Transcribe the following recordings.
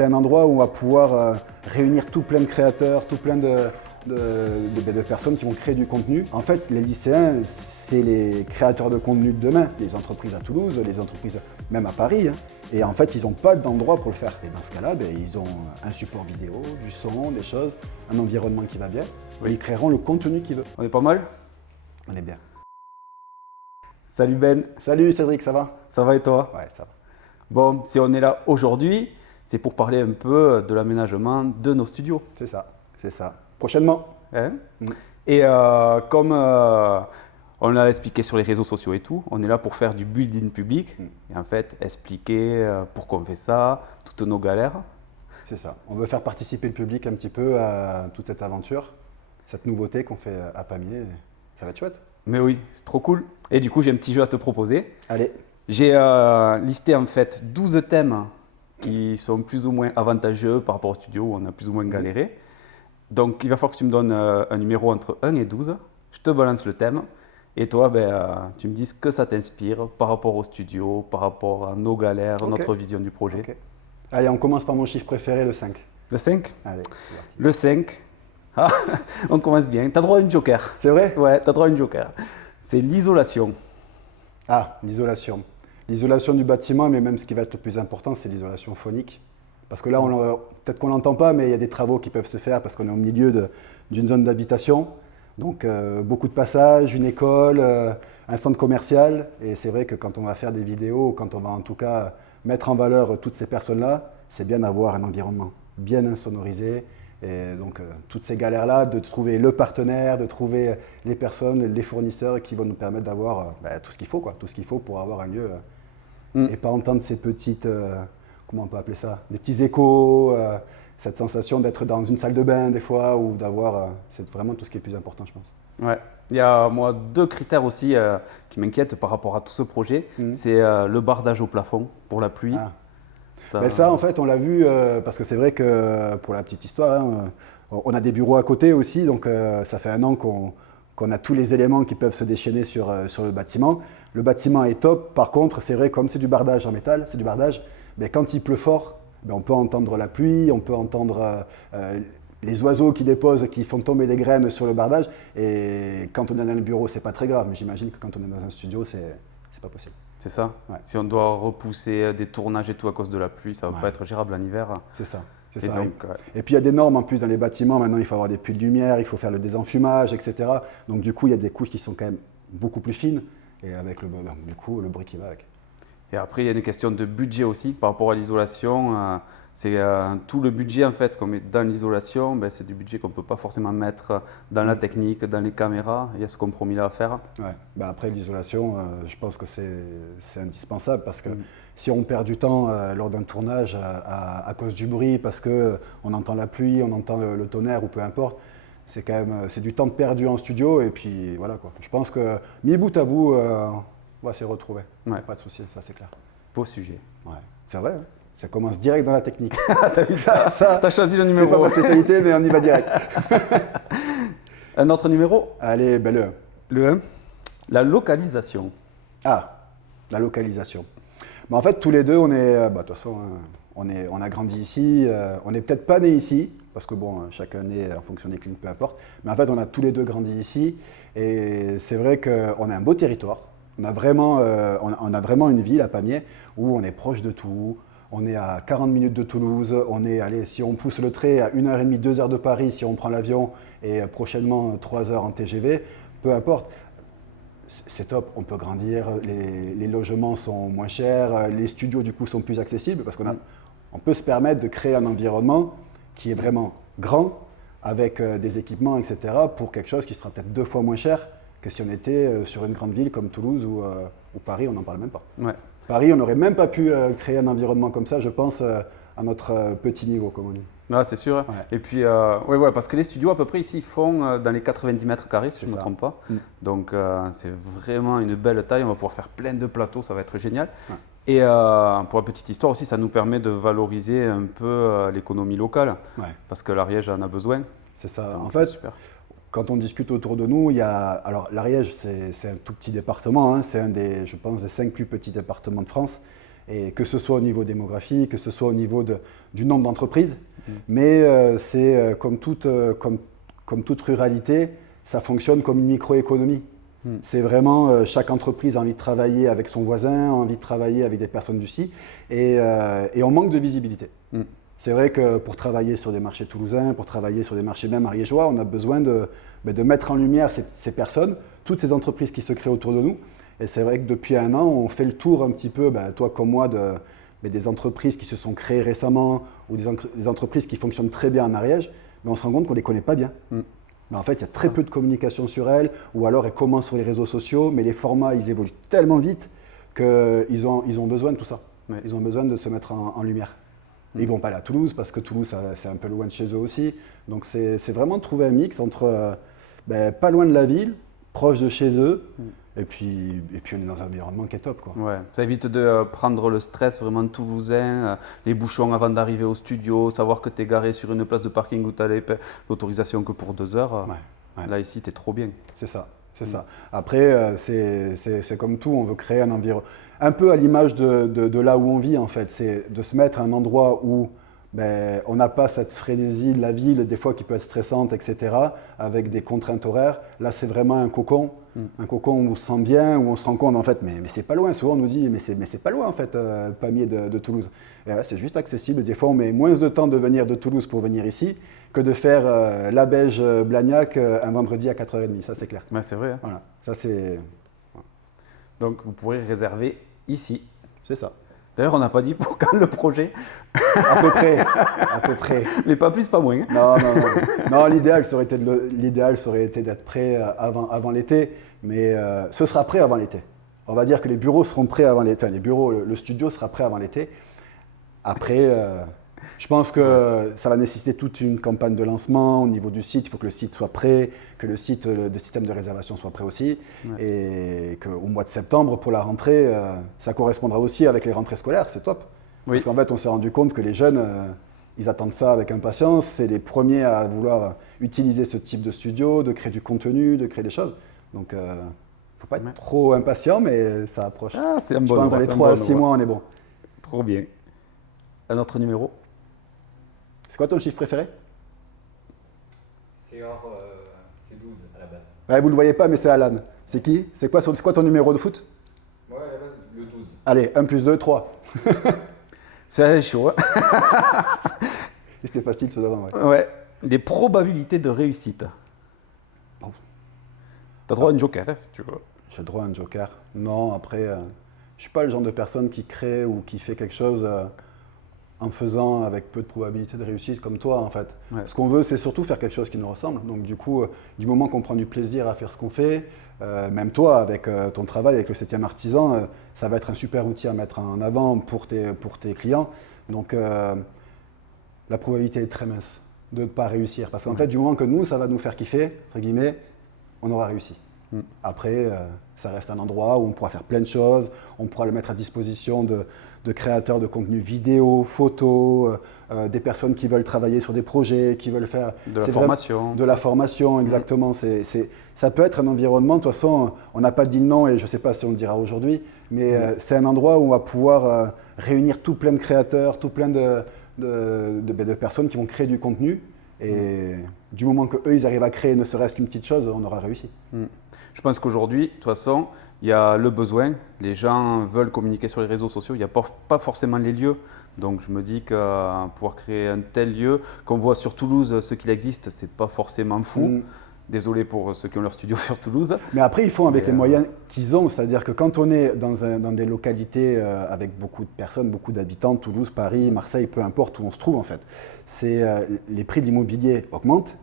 C'est un endroit où on va pouvoir réunir tout plein de créateurs, tout plein de personnes qui vont créer du contenu. En fait, les lycéens, c'est les créateurs de contenu de demain. Les entreprises à Toulouse, les entreprises même à Paris. Et en fait, ils n'ont pas d'endroit pour le faire. Et dans ce cas-là, ils ont un support vidéo, du son, des choses, un environnement qui va bien. Et ils créeront le contenu qu'ils veulent. On est pas mal? On est bien. Salut Ben. Salut Cédric, ça va? Ça va et toi? Ouais, ça va. Bon, si on est là aujourd'hui, c'est pour parler un peu de l'aménagement de nos studios. C'est ça, c'est ça. Prochainement. Hein? Et comme on l'a expliqué sur les réseaux sociaux et tout, on est là pour faire du building public et en fait expliquer pourquoi on fait ça, toutes nos galères. C'est ça. On veut faire participer le public un petit peu à toute cette aventure, cette nouveauté qu'on fait à Pamiers. Ça va être chouette. Mais oui, c'est trop cool. Et du coup, j'ai un petit jeu à te proposer. Allez. J'ai listé en fait 12 thèmes qui sont plus ou moins avantageux par rapport au studio où on a plus ou moins galéré. Donc, il va falloir que tu me donnes un numéro entre 1 et 12. Je te balance le thème. Et toi, tu me dis ce que ça t'inspire par rapport au studio, par rapport à nos galères, notre vision du projet. Okay. Allez, on commence par mon chiffre préféré, le 5. Le 5? Allez, le 5. Ah, on commence bien. Tu as droit à une joker. C'est vrai? Ouais, tu as droit à une joker. C'est l'isolation. Ah, l'isolation. L'isolation du bâtiment, mais même ce qui va être le plus important, c'est l'isolation phonique. Parce que là, peut-être qu'on ne l'entend pas, mais il y a des travaux qui peuvent se faire parce qu'on est au milieu d'une zone d'habitation. Donc, beaucoup de passages, une école, un centre commercial. Et c'est vrai que quand on va faire des vidéos, quand on va en tout cas mettre en valeur toutes ces personnes-là, c'est bien d'avoir un environnement bien insonorisé. Et donc, toutes ces galères-là, de trouver le partenaire, de trouver les personnes, les fournisseurs qui vont nous permettre d'avoir tout ce qu'il faut, quoi, tout ce qu'il faut pour avoir un lieu. Et pas entendre ces petites, comment on peut appeler ça, des petits échos, cette sensation d'être dans une salle de bain des fois, ou d'avoir, c'est vraiment tout ce qui est le plus important, je pense. Ouais, il y a moi 2 critères aussi qui m'inquiètent par rapport à tout ce projet. C'est le bardage au plafond pour la pluie. Ah. Ça, en fait, on l'a vu, parce que c'est vrai que, pour la petite histoire, on a des bureaux à côté aussi, donc ça fait 1 an qu'on a tous les éléments qui peuvent se déchaîner sur le bâtiment. Le bâtiment est top, par contre, c'est vrai, comme c'est du bardage en métal, c'est du bardage, mais quand il pleut fort, on peut entendre la pluie, on peut entendre les oiseaux qui déposent, qui font tomber des graines sur le bardage, et quand on est dans le bureau, c'est pas très grave, mais j'imagine que quand on est dans un studio, c'est pas possible. C'est ça. Ouais. Si on doit repousser des tournages et tout à cause de la pluie, ça ne va pas être gérable en hiver. C'est ça. Et puis il y a des normes en plus dans les bâtiments. Maintenant, il faut avoir des puits de lumière, il faut faire le désenfumage, etc. Donc du coup, il y a des couches qui sont quand même beaucoup plus fines et avec le bruit qui va avec. Et après, il y a une question de budget aussi par rapport à l'isolation. C'est tout le budget en fait qu'on met dans l'isolation, c'est du budget qu'on ne peut pas forcément mettre dans la technique, dans les caméras. Il y a ce compromis-là à faire. Ouais. Après l'isolation, je pense que c'est indispensable parce que si on perd du temps lors d'un tournage à cause du bruit, parce qu'on entend la pluie, on entend le tonnerre ou peu importe, c'est quand même du temps perdu en studio et puis voilà quoi. Je pense que mis bout à bout, on va s'y retrouver. Ouais. Pas de souci, ça c'est clair. Beau sujet. Ouais. C'est vrai. Ça commence direct dans la technique. T'as vu ça? T'as choisi le numéro. C'est pas ma spécialité, mais on y va direct. Un autre numéro? Allez, le 1. Le 1. La localisation. Ah, la localisation. En fait, tous les deux, on est, de toute façon, on a grandi ici. On n'est peut-être pas né ici, parce que chacun est en fonction des cliniques, peu importe. Mais en fait, on a tous les deux grandi ici. Et c'est vrai qu'on a un beau territoire. On a vraiment une ville à Pamiers où on est proche de tout. On est à 40 minutes de Toulouse, si on pousse le trait, à 1h30, 2 heures de Paris si on prend l'avion et prochainement 3 heures en TGV, peu importe. C'est top, on peut grandir, les logements sont moins chers, les studios du coup sont plus accessibles parce qu'on peut se permettre de créer un environnement qui est vraiment grand avec des équipements, etc. pour quelque chose qui sera peut-être 2 fois moins cher que si on était sur une grande ville comme Toulouse ou Paris, on n'en parle même pas. Ouais. Paris, on n'aurait même pas pu créer un environnement comme ça, je pense, à notre petit niveau, comme on dit. Ah, c'est sûr. Ouais. Et puis, parce que les studios, à peu près ici, font dans les 90 mètres carrés, si je ne me trompe pas. Donc, c'est vraiment une belle taille. On va pouvoir faire plein de plateaux, ça va être génial. Ouais. Et pour la petite histoire aussi, ça nous permet de valoriser un peu l'économie locale. Ouais. Parce que l'Ariège en a besoin. C'est ça. Donc, en fait, super. Quand on discute autour de nous, l'Ariège, c'est un tout petit département, c'est un des 5 plus petits départements de France. et que ce soit au niveau démographique, que ce soit au niveau du nombre d'entreprises. Mais c'est comme toute ruralité, ça fonctionne comme une microéconomie. C'est vraiment chaque entreprise a envie de travailler avec son voisin, a envie de travailler avec des personnes d'ici, et on manque de visibilité. C'est vrai que pour travailler sur des marchés toulousains, pour travailler sur des marchés même ariégeois, on a besoin de mettre en lumière ces personnes, toutes ces entreprises qui se créent autour de nous. Et c'est vrai que depuis un an, on fait le tour un petit peu, toi comme moi, des entreprises qui se sont créées récemment ou des entreprises qui fonctionnent très bien en Ariège, mais on se rend compte qu'on ne les connaît pas bien. Mais en fait, il y a très peu de communication sur elles, ou alors elles commencent sur les réseaux sociaux, mais les formats, ils évoluent tellement vite qu'ils ont besoin de tout ça. Ils ont besoin de se mettre en lumière. Ils ne vont pas aller à Toulouse, parce que Toulouse, c'est un peu loin de chez eux aussi. Donc c'est vraiment de trouver un mix entre pas loin de la ville, proche de chez eux, et puis on est dans un environnement qui est top, quoi. Ouais, ça évite de prendre le stress vraiment toulousain, les bouchons avant d'arriver au studio, savoir que tu es garé sur une place de parking où tu as l'autorisation que pour 2 heures. Là, ici, tu es trop bien. C'est ça. Après, c'est comme tout, on veut créer un environnement, un peu à l'image de là où on vit, en fait. C'est de se mettre à un endroit où on n'a pas cette frénésie de la ville, des fois qui peut être stressante, etc., avec des contraintes horaires. Là, c'est vraiment un cocon où on se sent bien, où on se rend compte, en fait, mais c'est pas loin. Souvent, on nous dit, mais c'est pas loin, en fait, Pamiers de Toulouse. Et ouais, c'est juste accessible. Des fois, on met moins de temps de venir de Toulouse pour venir ici que de faire la Belge-Blagnac un vendredi à 4h30. Ça, c'est clair. Ouais, c'est vrai. Hein. Voilà, ça, c'est... Donc, vous pourrez réserver ici. C'est ça. D'ailleurs, on n'a pas dit pour quand le projet. À peu près. Mais pas plus, pas moins. Non, l'idéal, ça aurait été d'être prêt avant l'été, mais ce sera prêt avant l'été. On va dire que les bureaux seront prêts avant l'été. Enfin, le studio sera prêt avant l'été. Après, je pense que ça va nécessiter toute une campagne de lancement au niveau du site. Il faut que le site soit prêt, que le système de réservation soit prêt aussi. Ouais. Et qu'au mois de septembre, pour la rentrée, ça correspondra aussi avec les rentrées scolaires. C'est top. Oui. Parce qu'en fait, on s'est rendu compte que les jeunes, ils attendent ça avec impatience. C'est les premiers à vouloir utiliser ce type de studio, de créer du contenu, de créer des choses. Donc, il ne faut pas être trop impatient, mais ça approche. Ah, c'est un bon endroit. Je pense dans les 3 à 6 mois, on est bon. Trop bien. Un autre numéro? C'est quoi ton chiffre préféré? C'est 12 à la base. Ouais, vous ne le voyez pas, mais c'est Alan. C'est qui? C'est quoi ton numéro de foot? Moi, à la base, le 12. Allez, 1 plus 2, 3. C'est chaud. C'était facile, ce devant. Ouais. Des probabilités de réussite. Bon. Tu as droit à un joker, si tu veux. J'ai droit à un joker. Non, après, je ne suis pas le genre de personne qui crée ou qui fait quelque chose en faisant avec peu de probabilité de réussite comme toi, en fait. Ouais. Ce qu'on veut, c'est surtout faire quelque chose qui nous ressemble. Donc, du coup, du moment qu'on prend du plaisir à faire ce qu'on fait, même toi, avec ton travail, avec le 7e artisan, ça va être un super outil à mettre en avant pour tes clients. Donc, la probabilité est très mince de ne pas réussir. Parce qu'en fait, du moment que nous, ça va nous faire kiffer, entre guillemets, on aura réussi. Après, ça reste un endroit où on pourra faire plein de choses, on pourra le mettre à disposition de créateurs de contenu vidéo, photos, des personnes qui veulent travailler sur des projets, qui veulent faire… De la formation. De la formation, exactement. Ça peut être un environnement, de toute façon, on n'a pas dit non et je ne sais pas si on le dira aujourd'hui, mais c'est un endroit où on va pouvoir réunir tout plein de créateurs, tout plein de personnes qui vont créer du contenu. Et du moment qu'eux, ils arrivent à créer ne serait-ce qu'une petite chose, on aura réussi. Je pense qu'aujourd'hui, de toute façon, il y a le besoin. Les gens veulent communiquer sur les réseaux sociaux. Il n'y a pas forcément les lieux. Donc, je me dis que pouvoir créer un tel lieu, qu'on voit sur Toulouse, ce qu'il existe, ce n'est pas forcément fou. Désolé pour ceux qui ont leur studio sur Toulouse. Mais après, ils font avec les moyens qu'ils ont. C'est-à-dire que quand on est dans des localités avec beaucoup de personnes, beaucoup d'habitants, Toulouse, Paris, Marseille, peu importe où on se trouve en fait, les prix de l'immobilier augmentent.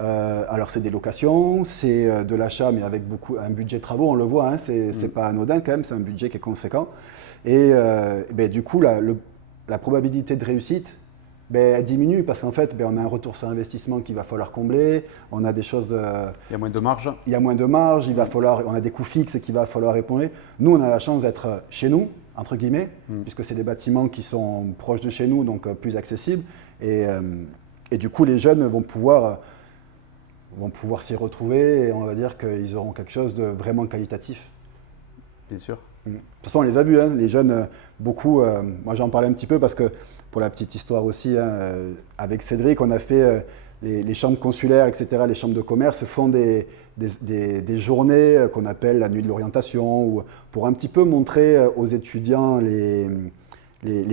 Alors c'est des locations, c'est de l'achat, mais avec un budget travaux, on le voit, hein, c'est pas anodin quand même, c'est un budget qui est conséquent. Et du coup, la probabilité de réussite, elle diminue parce qu'en fait, on a un retour sur investissement qu'il va falloir combler, on a des choses… il y a moins de marge. Il y a moins de marge, on a des coûts fixes qu'il va falloir répondre. Nous, on a la chance d'être chez nous, entre guillemets, puisque c'est des bâtiments qui sont proches de chez nous, donc plus accessibles. Et du coup, les jeunes vont pouvoir s'y retrouver et on va dire qu'ils auront quelque chose de vraiment qualitatif. Bien sûr. De toute façon, on les a vus, hein, les jeunes, beaucoup. Moi, j'en parlais un petit peu parce que, pour la petite histoire aussi, hein, avec Cédric, on a fait les chambres consulaires, etc., les chambres de commerce font des journées qu'on appelle la nuit de l'orientation, pour un petit peu montrer aux étudiants les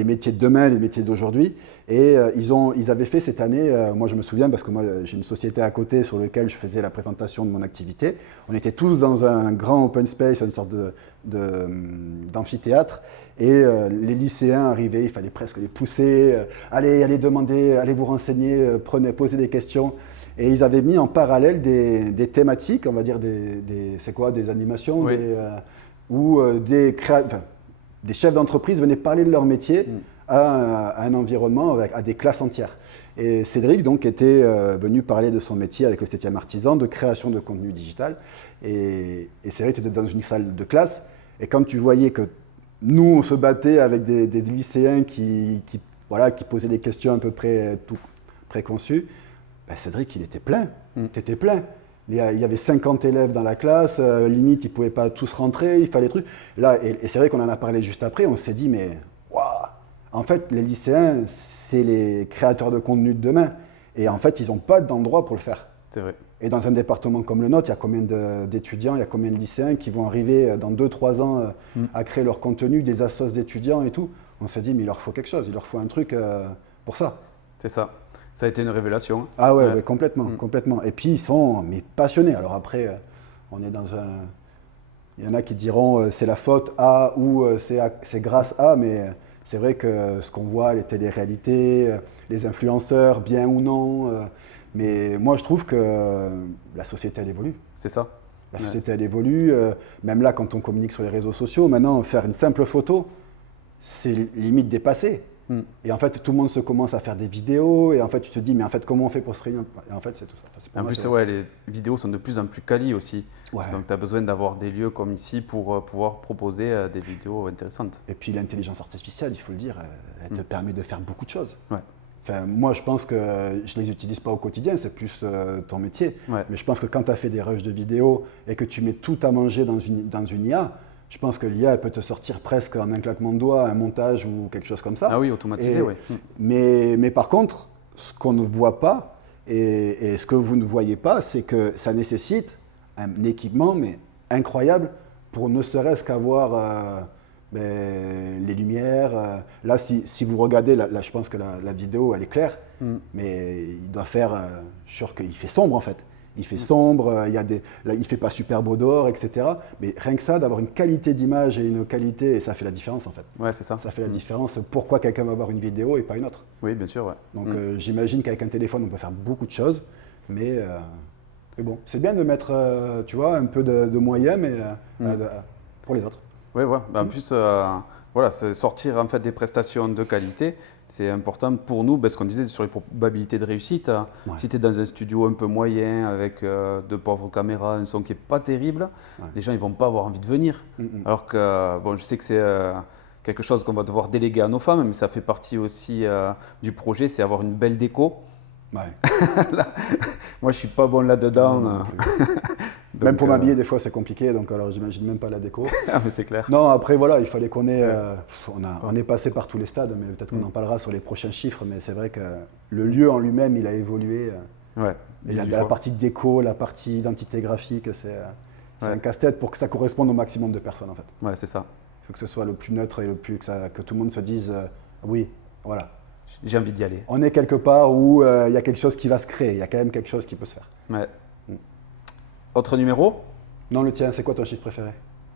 métiers de demain, les métiers d'aujourd'hui. Et ils avaient fait cette année, moi je me souviens parce que moi j'ai une société à côté sur laquelle je faisais la présentation de mon activité. On était tous dans un grand open space, une sorte d'amphithéâtre. Et les lycéens arrivaient, il fallait presque les pousser, allez demander, allez vous renseigner, posez des questions. Et ils avaient mis en parallèle des thématiques, on va dire c'est quoi, des animations, Oui. où des chefs d'entreprise venaient parler de leur métier à un environnement, à des classes entières. Et Cédric donc était venu parler de son métier avec le 7e artisan, de création de contenu digital. Et Cédric était dans une salle de classe, et quand tu voyais que nous, on se battait avec des lycéens qui posaient des questions à peu près tout préconçues, ben Cédric, il était plein. T'étais plein. Il y avait 50 élèves dans la classe, limite, ils ne pouvaient pas tous rentrer, il fallait trucs. Là, et c'est vrai qu'on en a parlé juste après, on s'est dit, mais waouh! En fait, les lycéens, c'est les créateurs de contenu de demain. Et en fait, ils n'ont pas d'endroit pour le faire. C'est vrai. Et dans un département comme le nôtre, il y a combien d'étudiants, il y a combien de lycéens qui vont arriver dans 2-3 ans à créer leur contenu, des assos d'étudiants et tout. On s'est dit, mais il leur faut quelque chose, il leur faut un truc pour ça. C'est ça. Ça a été une révélation. Ah ouais, complètement, complètement. Et puis ils sont passionnés. Alors après, on est dans un... Il y en a qui diront c'est la faute à ou c'est grâce à, mais c'est vrai que ce qu'on voit, les téléréalités, les influenceurs, bien ou non, mais moi je trouve que la société elle évolue. C'est ça. La société elle évolue, même là quand on communique sur les réseaux sociaux, maintenant faire une simple photo, c'est limite dépassé. Et en fait, tout le monde se commence à faire des vidéos, et en fait, tu te dis, mais en fait, comment on fait pour se réunir? Et en fait, c'est tout ça. En plus, les vidéos sont de plus en plus quali aussi. Ouais. Donc, tu as besoin d'avoir des lieux comme ici pour pouvoir proposer des vidéos intéressantes. Et puis, l'intelligence artificielle, il faut le dire, elle te permet de faire beaucoup de choses. Ouais. Enfin, moi, je pense que je ne les utilise pas au quotidien, c'est plus ton métier. Ouais. Mais je pense que quand tu as fait des rushs de vidéos et que tu mets tout à manger dans une IA, je pense que l'IA peut te sortir presque en un claquement de doigts un montage ou quelque chose comme ça. Ah oui, automatisé, oui. Mais par contre, ce qu'on ne voit pas et ce que vous ne voyez pas, c'est que ça nécessite un équipement mais incroyable pour ne serait-ce qu'avoir les lumières. Là, si vous regardez, là, je pense que la vidéo, elle est claire, mais il doit faire, je suis sûr qu'il fait sombre en fait. Il fait sombre, il ne fait pas super beau dehors, etc. Mais rien que ça, d'avoir une qualité d'image et une qualité, et ça fait la différence en fait. Ouais, c'est ça. Ça fait la différence. Pourquoi quelqu'un va voir une vidéo et pas une autre? Oui, bien sûr, ouais. Donc j'imagine qu'avec un téléphone, on peut faire beaucoup de choses, mais bon, c'est bien de mettre, tu vois, un peu de moyens, mais pour les autres. Oui, ouais. En plus, voilà, c'est sortir en fait des prestations de qualité. C'est important pour nous, parce qu'on disait sur les probabilités de réussite. Ouais. Si tu es dans un studio un peu moyen, avec de pauvres caméras, un son qui n'est pas terrible, les gens ne vont pas avoir envie de venir. Alors que, bon, je sais que c'est quelque chose qu'on va devoir déléguer à nos femmes, mais ça fait partie aussi du projet, c'est avoir une belle déco. Ouais. Là, moi, je ne suis pas bon là-dedans. Même pour m'habiller, des fois, c'est compliqué, donc alors j'imagine même pas la déco. Ah, mais c'est clair. Non, après, voilà, il fallait qu'on ait... on est passé par tous les stades, mais peut-être qu'on en parlera sur les prochains chiffres, mais c'est vrai que le lieu en lui-même, il a évolué. Ouais, La partie déco, la partie identité graphique, c'est un casse-tête pour que ça corresponde au maximum de personnes, en fait. Ouais, c'est ça. Il faut que ce soit le plus neutre et que tout le monde se dise oui, voilà. J'ai envie d'y aller. On est quelque part où il y a quelque chose qui va se créer, il y a quand même quelque chose qui peut se faire. Ouais. Autre numéro? Non, le tien, c'est quoi ton chiffre préféré?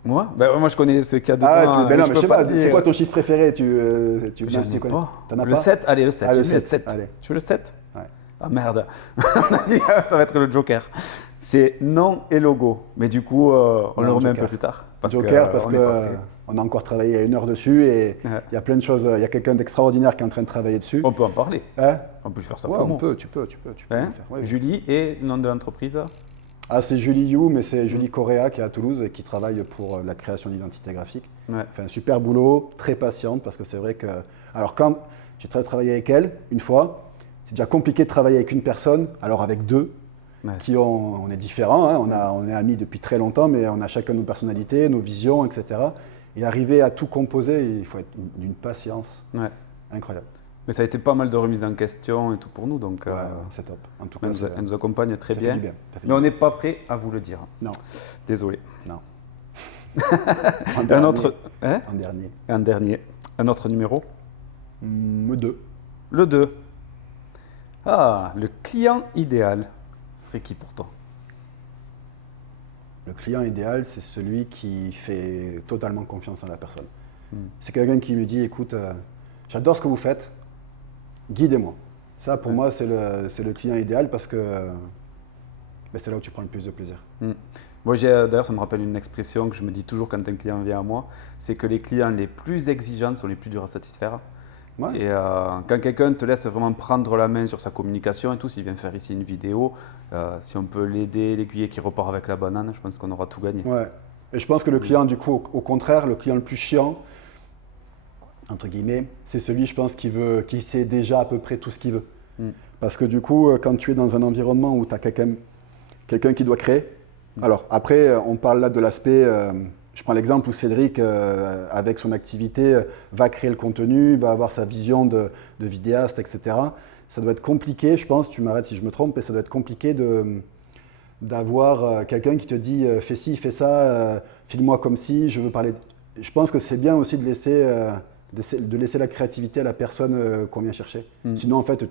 Moi? Moi, je connais ce qu'il y a dedans. Ben non, mais je sais pas, dire. c'est quoi ton chiffre préféré? Tu Je ne sais connais pas. T'en as Le pas 7? Allez, le 7. Ah, le Tu veux le 7. 7? Allez. Tu veux le 7? Ouais. Ah merde. On a dit ça va être le Joker. C'est nom et logo. Mais du coup, on le remet un peu plus tard. Joker, parce qu'on a encore travaillé à 1 heure dessus et il y a plein de choses. Il y a quelqu'un d'extraordinaire qui est en train de travailler dessus. On peut en parler. Hein? On peut faire ça. Ouais, promo. tu peux le Hein? faire. Ouais. Julie et le nom de l'entreprise? Ah, c'est Julie You, mais c'est Julie Correa qui est à Toulouse et qui travaille pour la création d'identité graphique. Ouais. Fait un super boulot, très patiente, parce que c'est vrai que... Alors quand j'ai travaillé avec elle, une fois, c'est déjà compliqué de travailler avec une personne, alors avec deux, on est différents, hein, on est amis depuis très longtemps, mais on a chacun nos personnalités, nos visions, etc. Et arriver à tout composer, il faut être d'une patience Ouais. incroyable. Mais ça a été pas mal de remises en question et tout pour nous, donc Ouais, c'est top. En tout cas, elle nous accompagne très ça fait bien. du bien. Ça fait Mais du on bien. n'est pas prêt à vous le dire. Non, Désolé. non. Un dernier. autre, hein? En dernier. Un dernier. Un autre numéro. 2. Le 2. Ah, le client idéal. Ce serait qui pour toi? Le client idéal, c'est celui qui fait totalement confiance en la personne. Hmm. C'est quelqu'un qui me dit, écoute, j'adore ce que vous faites, guidez-moi. Ça, pour Ouais. moi, c'est le client idéal parce que ben, c'est là où tu prends le plus de plaisir. Moi, d'ailleurs, ça me rappelle une expression que je me dis toujours quand un client vient à moi, c'est que les clients les plus exigeants sont les plus durs à satisfaire. Ouais. Et quand quelqu'un te laisse vraiment prendre la main sur sa communication et tout, s'il vient faire ici une vidéo, si on peut l'aider, l'aiguiller qui repart avec la banane, je pense qu'on aura tout gagné. Ouais. Et je pense que le client, du coup, au contraire, le client le plus chiant, entre guillemets, c'est celui, je pense, qui sait déjà à peu près tout ce qu'il veut. Parce que du coup, quand tu es dans un environnement où tu as quelqu'un qui doit créer, alors après, on parle là de l'aspect, je prends l'exemple où Cédric, avec son activité, va créer le contenu, va avoir sa vision de vidéaste, etc. Ça doit être compliqué, je pense, tu m'arrêtes si je me trompe, mais ça doit être compliqué d'avoir quelqu'un qui te dit fais ci, fais ça, filme-moi comme si, je veux parler. Je pense que c'est bien aussi de laisser la créativité à la personne qu'on vient chercher. Sinon, en fait,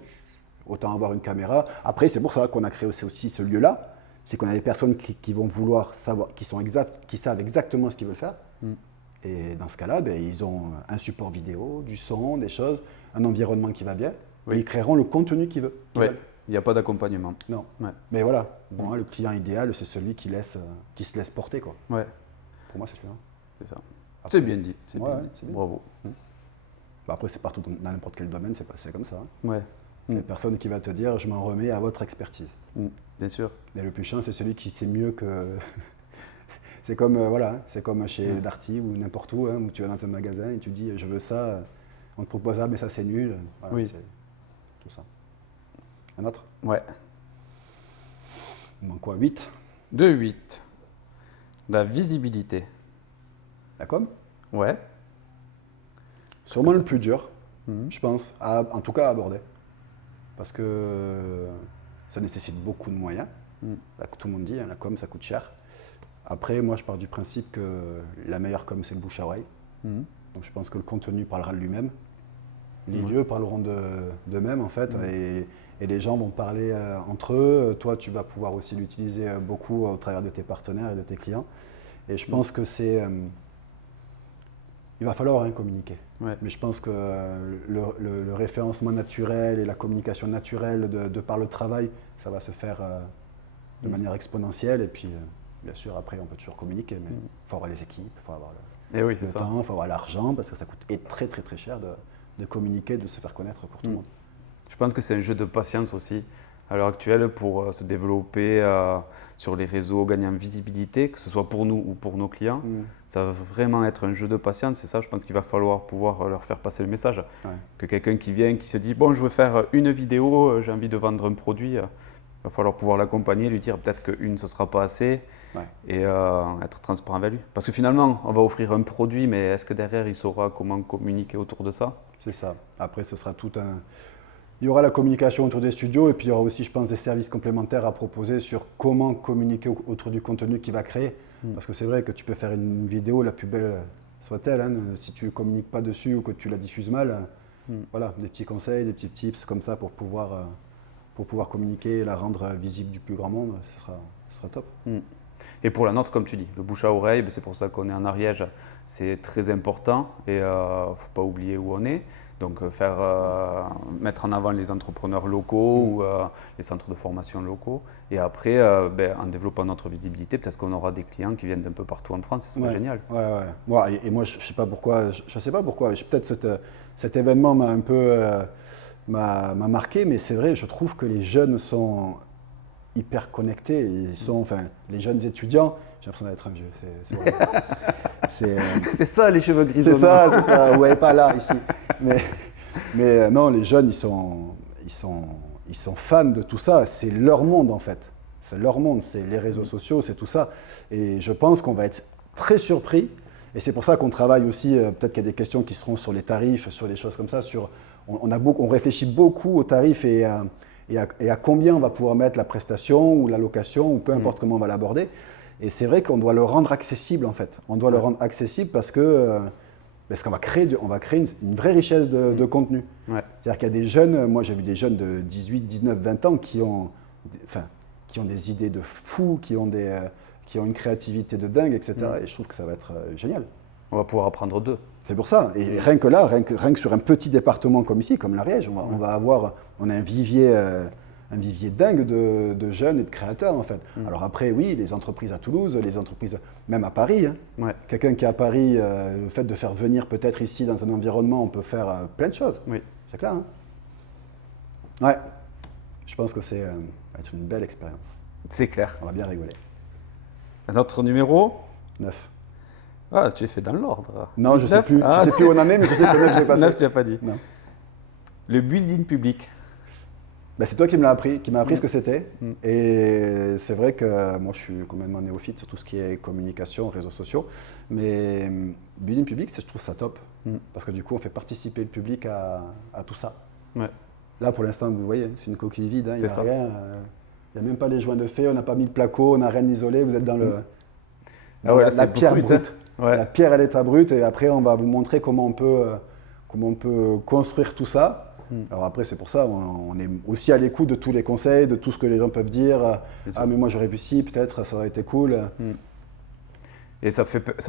autant avoir une caméra. Après, c'est pour ça qu'on a créé aussi ce lieu-là. C'est qu'on a des personnes qui vont vouloir savoir, qui savent exactement ce qu'ils veulent faire. Et dans ce cas-là, ben, ils ont un support vidéo, du son, des choses, un environnement qui va bien. Oui. Et ils créeront le contenu qu'ils veulent. Oui, il n'y a pas d'accompagnement. Non. Ouais. Mais voilà, pour moi, le client idéal, c'est celui qui se laisse porter, quoi. Ouais, Pour moi, c'est celui-là. c'est ça. Après- C'est bien dit. C'est Ouais, bien ouais, dit. c'est bien. Bravo. Bah, après, c'est partout dans n'importe quel domaine, c'est comme ça. Hein. Ouais, Il y a personne qui va te dire, je m'en remets à votre expertise. bien sûr. Mais le plus chiant, c'est celui qui sait mieux que. C'est comme, voilà, hein, c'est comme chez Darty ou n'importe où, hein, où tu vas dans un magasin et tu dis, je veux ça, on te propose, ah, mais ça c'est nul. Voilà, Oui. c'est tout ça. Un autre? Ouais. Il manque quoi? 8? 2-8. La visibilité. La com? Ouais. Sûrement ça le plus dur, Mhm. je pense, en tout cas à aborder. Parce que ça nécessite beaucoup de moyens. Là, tout le monde dit, hein, la com, ça coûte cher. Après, moi, je pars du principe que la meilleure com, c'est le bouche à oreille. Mhm. Donc, je pense que le contenu parlera de lui-même. Les lieux parleront d'eux-mêmes, en fait. Et les gens vont parler entre eux. Toi, tu vas pouvoir aussi l'utiliser beaucoup au travers de tes partenaires et de tes clients. Et je pense que c'est... il va falloir communiquer. Ouais. Mais je pense que le référencement naturel et la communication naturelle de par le travail, ça va se faire de manière exponentielle. Et puis, bien sûr, après, on peut toujours communiquer, mais il faut avoir les équipes, il faut avoir Et oui, c'est le ça. temps, il faut avoir l'argent, parce que ça coûte très, très, très cher de communiquer, de se faire connaître pour tout le monde. Je pense que c'est un jeu de patience aussi à l'heure actuelle pour se développer sur les réseaux, gagner en visibilité, que ce soit pour nous ou pour nos clients. Ça va vraiment être un jeu de patience et ça, je pense qu'il va falloir pouvoir leur faire passer le message. Ouais. Que quelqu'un qui vient, qui se dit « bon, je veux faire une vidéo, j'ai envie de vendre un produit », il va falloir pouvoir l'accompagner, lui dire peut-être qu'une, ce ne sera pas assez et être transparent avec lui. Parce que finalement, on va offrir un produit, mais est-ce que derrière, il saura comment communiquer autour de ça? C'est ça. Après, ce sera tout un... Il y aura la communication autour des studios et puis il y aura aussi, je pense, des services complémentaires à proposer sur comment communiquer autour du contenu qu'il va créer. Parce que c'est vrai que tu peux faire une vidéo la plus belle soit-elle, hein, si tu ne communiques pas dessus ou que tu la diffuses mal, voilà, des petits conseils, des petits tips comme ça pour pouvoir communiquer et la rendre visible du plus grand monde, ce sera top. Et pour la nôtre, comme tu dis, le bouche à oreille, ben c'est pour ça qu'on est en Ariège, c'est très important et il ne faut pas oublier où on est. Donc mettre en avant les entrepreneurs locaux ou les centres de formation locaux. Et après, en développant notre visibilité, peut-être qu'on aura des clients qui viennent d'un peu partout en France, c'est génial. Ouais. Moi, je ne sais pas pourquoi, peut-être cet événement m'a un peu m'a marqué, mais c'est vrai, je trouve que les jeunes sont hyper connectés. Ils sont, enfin, les jeunes étudiants, j'ai l'impression d'être un vieux. C'est ça les cheveux grisonnants. C'est ça. Ouais, pas là, ici. Mais non, les jeunes, ils sont fans de tout ça. C'est leur monde en fait. C'est leur monde. C'est les réseaux sociaux, c'est tout ça. Et je pense qu'on va être très surpris Et c'est pour ça qu'on travaille aussi, peut-être qu'il y a des questions qui seront sur les tarifs, sur les choses comme ça. On réfléchit beaucoup aux tarifs et à combien on va pouvoir mettre la prestation ou la location, ou peu importe comment on va l'aborder. Et c'est vrai qu'on doit le rendre accessible en fait. On doit le rendre accessible parce qu'on va créer, une vraie richesse de contenu. Ouais. C'est-à-dire qu'il y a des jeunes, moi j'ai vu des jeunes de 18, 19, 20 ans qui ont des idées de fous, qui ont une créativité de dingue, etc. Et je trouve que ça va être génial. On va pouvoir apprendre d'eux. C'est pour ça. Et rien que là, rien que sur un petit département comme ici, comme l'Ariège, on a un vivier dingue de jeunes et de créateurs en fait. Alors après, oui, les entreprises à Toulouse, les entreprises même à Paris. Hein. Ouais. Quelqu'un qui est à Paris, le fait de faire venir peut-être ici dans un environnement, on peut faire plein de choses. Oui. C'est clair. Hein. Ouais. Je pense que c'est va être une belle expérience. C'est clair. On va bien rigoler. Un autre numéro? 9. Ah, tu es fait dans l'ordre. Non, je ne sais 9? plus. Ah, Je sais plus où on en est, mais je sais que 9, je l'ai pas 9, fait. tu n'as pas dit. Non. Le building public. Ben, c'est toi qui m'as appris ce que c'était. Et c'est vrai que moi, je suis complètement néophyte sur tout ce qui est communication, réseaux sociaux. Mais building public, je trouve ça top. Parce que du coup, on fait participer le public à tout ça. Ouais. Là, pour l'instant, vous voyez, c'est une coquille vide. Hein, il n'y C'est a ça. rien. Il n'y a même pas les joints de fait, on n'a pas mis de placo, on n'a rien isolé. Vous êtes dans Ah ouais, là, la c'est pierre brut, brute. hein. Ouais. La pierre à l'état brut. Et après, on va vous montrer comment on peut construire tout ça. Alors après, c'est pour ça, on est aussi à l'écoute de tous les conseils, de tout ce que les gens peuvent dire. Bien sûr. Ah, mais moi j'aurais pu ci, peut-être, ça aurait été cool. Et ça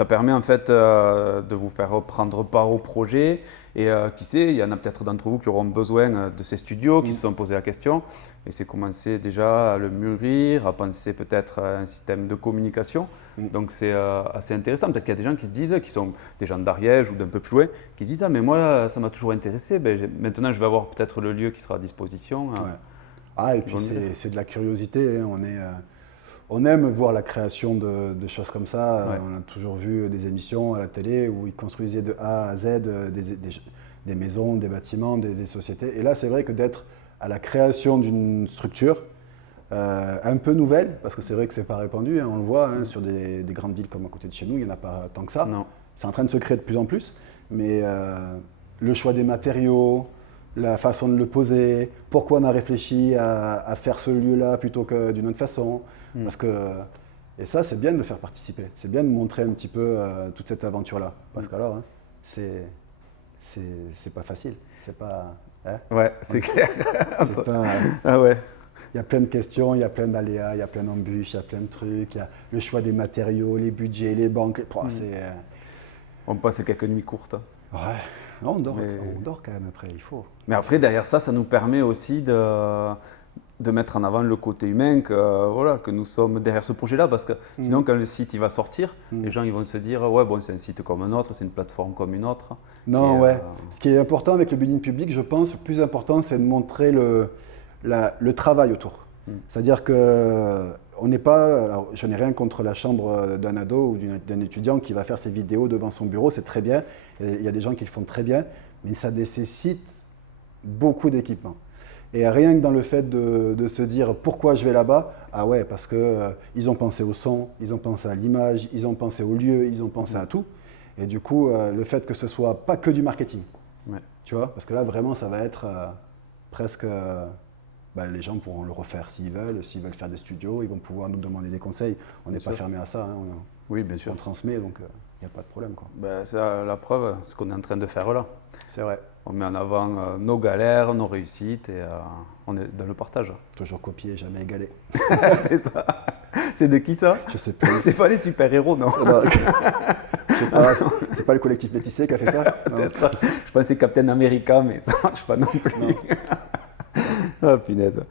permet en fait de vous faire prendre part au projet. Et qui sait, il y en a peut-être d'entre vous qui auront besoin de ces studios, qui se sont posé la question. Et c'est commencer déjà à le mûrir, à penser peut-être à un système de communication. Donc c'est assez intéressant. Peut-être qu'il y a des gens qui se disent, qui sont des gens d'Ariège ou d'un peu plus loin, qui se disent « Ah mais moi ça m'a toujours intéressé, maintenant je vais avoir peut-être le lieu qui sera à disposition. » Ouais. Ah, et puis c'est de la curiosité. Hein. On aime voir la création de choses comme ça. Ouais. On a toujours vu des émissions à la télé où ils construisaient de A à Z des maisons, des bâtiments, des sociétés. Et là, c'est vrai que d'être à la création d'une structure un peu nouvelle, parce que c'est vrai que c'est pas répandu, hein, on le voit hein, sur des grandes villes comme à côté de chez nous, il n'y en a pas tant que ça. Non. C'est en train de se créer de plus en plus, mais le choix des matériaux, la façon de le poser, pourquoi on a réfléchi à faire ce lieu-là plutôt que d'une autre façon, parce que et ça c'est bien de le faire participer, c'est bien de montrer un petit peu toute cette aventure-là, parce qu'alors hein, c'est pas facile, c'est pas. Hein, Ouais, c'est clair. c'est pas, Ah ouais. il y a plein de questions, il y a plein d'aléas, il y a plein d'embûches, il y a plein de trucs, il y a le choix des matériaux, les budgets, les banques, c'est. On passe quelques nuits courtes. Ouais, non, Mais- on dort quand même après, il faut. Mais après, derrière ça, ça nous permet aussi de mettre en avant le côté humain que nous sommes derrière ce projet-là. Parce que sinon, quand le site il va sortir, les gens ils vont se dire « Ouais, bon, c'est un site comme un autre, c'est une plateforme comme une autre. » Non, Et, ouais. Ce qui est important avec le building public, je pense, le plus important, c'est de montrer le travail autour. C'est-à-dire que on n'est pas. Alors, je n'ai rien contre la chambre d'un ado ou d'un étudiant qui va faire ses vidéos devant son bureau, c'est très bien. Et il y a des gens qui le font très bien, mais ça nécessite beaucoup d'équipement. Et rien que dans le fait de se dire pourquoi je vais là-bas, ah ouais, parce que ils ont pensé au son, ils ont pensé à l'image, ils ont pensé au lieu, ils ont pensé à tout. Et du coup, le fait que ce soit pas que du marketing, Ouais. tu vois, parce que là vraiment ça va être presque, les gens pourront le refaire s'ils veulent faire des studios, ils vont pouvoir nous demander des conseils. On n'est pas sûr. fermé à ça, hein, Oui, bien sûr. on transmet, donc il n'y a pas de problème, quoi. Ben, c'est la preuve, ce qu'on est en train de faire là. C'est vrai. On met en avant nos galères, nos réussites et on est dans le partage. Toujours copier, jamais égaler. C'est ça. C'est de qui ça? Je sais pas. C'est pas les super-héros, non? Non, je sais pas, c'est pas le collectif Métissé qui a fait ça? Non. Peut-être. Je pensais Captain America, mais ça marche pas non plus. Non. Ah, punaise.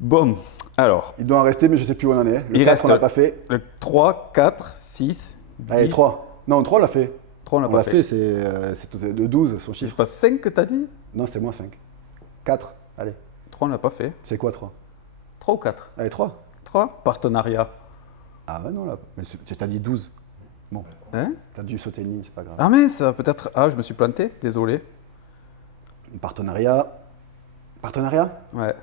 Bon, alors, Il doit en rester, mais je sais plus où on en est. Le Il 4, reste- on l'a pas fait. le 3, 4, 6, 10. Allez, 3. Non, 3, on l'a fait. 3, on l'a On pas l'a fait. fait, c'est le 12, son C'est chiffre. pas 5 que t'as dit? Non, c'est moins 5. 4, allez. 3, on l'a pas fait. C'est quoi 3? 3 ou 4? Allez, 3. 3, partenariat. Ah ouais, non, là. Mais t'as dit 12. Bon, Hein? t'as dû sauter une ligne, c'est pas grave. Ah mince, peut-être. Ah, je me suis planté, désolé. Partenariat. Partenariat? Ouais. Ouais.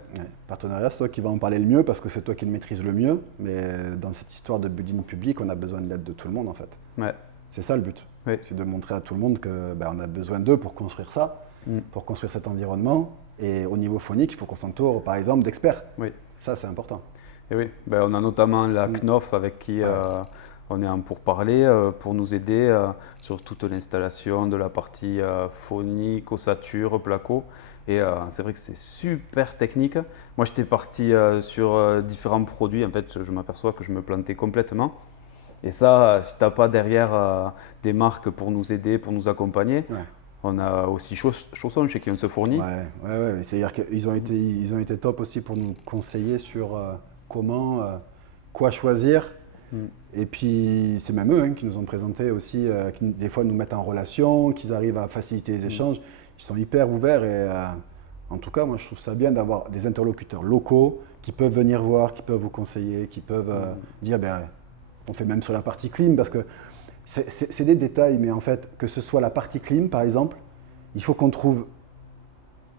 Partenariat, c'est toi qui vas en parler le mieux parce que c'est toi qui le maîtrises le mieux. Mais dans cette histoire de building public, on a besoin de l'aide de tout le monde en fait. Ouais. C'est ça le but. Oui. C'est de montrer à tout le monde qu'on a besoin d'eux pour construire ça, pour construire cet environnement. Et au niveau phonique, il faut qu'on s'entoure, par exemple, d'experts. Oui. Ça, c'est important. Et oui, on a notamment la Knof avec qui on est en pourparlers pour nous aider sur toute l'installation de la partie phonique, ossature, placo. Et c'est vrai que c'est super technique. Moi, j'étais parti sur différents produits. En fait, je m'aperçois que je me plantais complètement. Et ça, si tu n'as pas derrière des marques pour nous aider, pour nous accompagner, on a aussi Chausson chez qui on se fournit. Ouais. C'est-à-dire qu'ils ont été top aussi pour nous conseiller sur comment, quoi choisir. Et puis, c'est même eux qui nous ont présenté aussi, qui des fois nous mettent en relation, qu'ils arrivent à faciliter les échanges. Ils sont hyper ouverts et en tout cas, moi, je trouve ça bien d'avoir des interlocuteurs locaux qui peuvent venir voir, qui peuvent vous conseiller, qui peuvent dire, on fait même sur la partie clim parce que c'est des détails, mais en fait, que ce soit la partie clim, par exemple, il faut qu'on trouve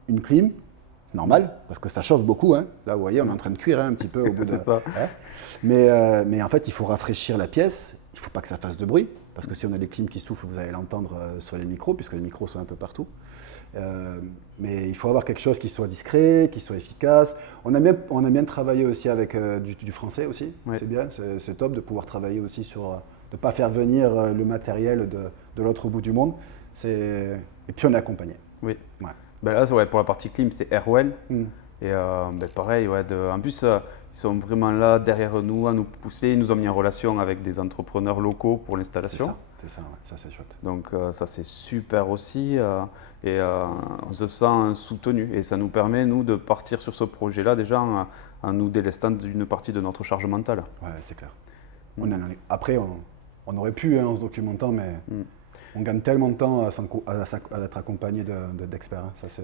une clim normale, parce que ça chauffe beaucoup. Hein. Là, vous voyez, on est en train de cuire un petit peu au bout de... C'est ça. Hein. Mais en fait, il faut rafraîchir la pièce. Il ne faut pas que ça fasse de bruit, parce que si on a des clims qui soufflent, vous allez l'entendre sur les micros, puisque les micros sont un peu partout. Mais il faut avoir quelque chose qui soit discret, qui soit efficace. On a bien travaillé aussi avec du français aussi. Ouais. C'est bien, c'est top de pouvoir travailler aussi sur... de ne pas faire venir le matériel de l'autre bout du monde. Et puis on est accompagné. Oui. Ouais. Là, pour la partie clim, c'est Airwell. Et pareil, en plus, ils sont vraiment là derrière nous, à nous pousser. Ils nous ont mis en relation avec des entrepreneurs locaux pour l'installation. C'est ça, ça c'est chouette. Donc ça, c'est super aussi. Et on se sent soutenu. Et ça nous permet, nous, de partir sur ce projet-là déjà en nous délestant d'une partie de notre charge mentale. Ouais, c'est clair. Après, on aurait pu en se documentant, mais on gagne tellement de temps à être accompagné d'experts. Hein. Ça,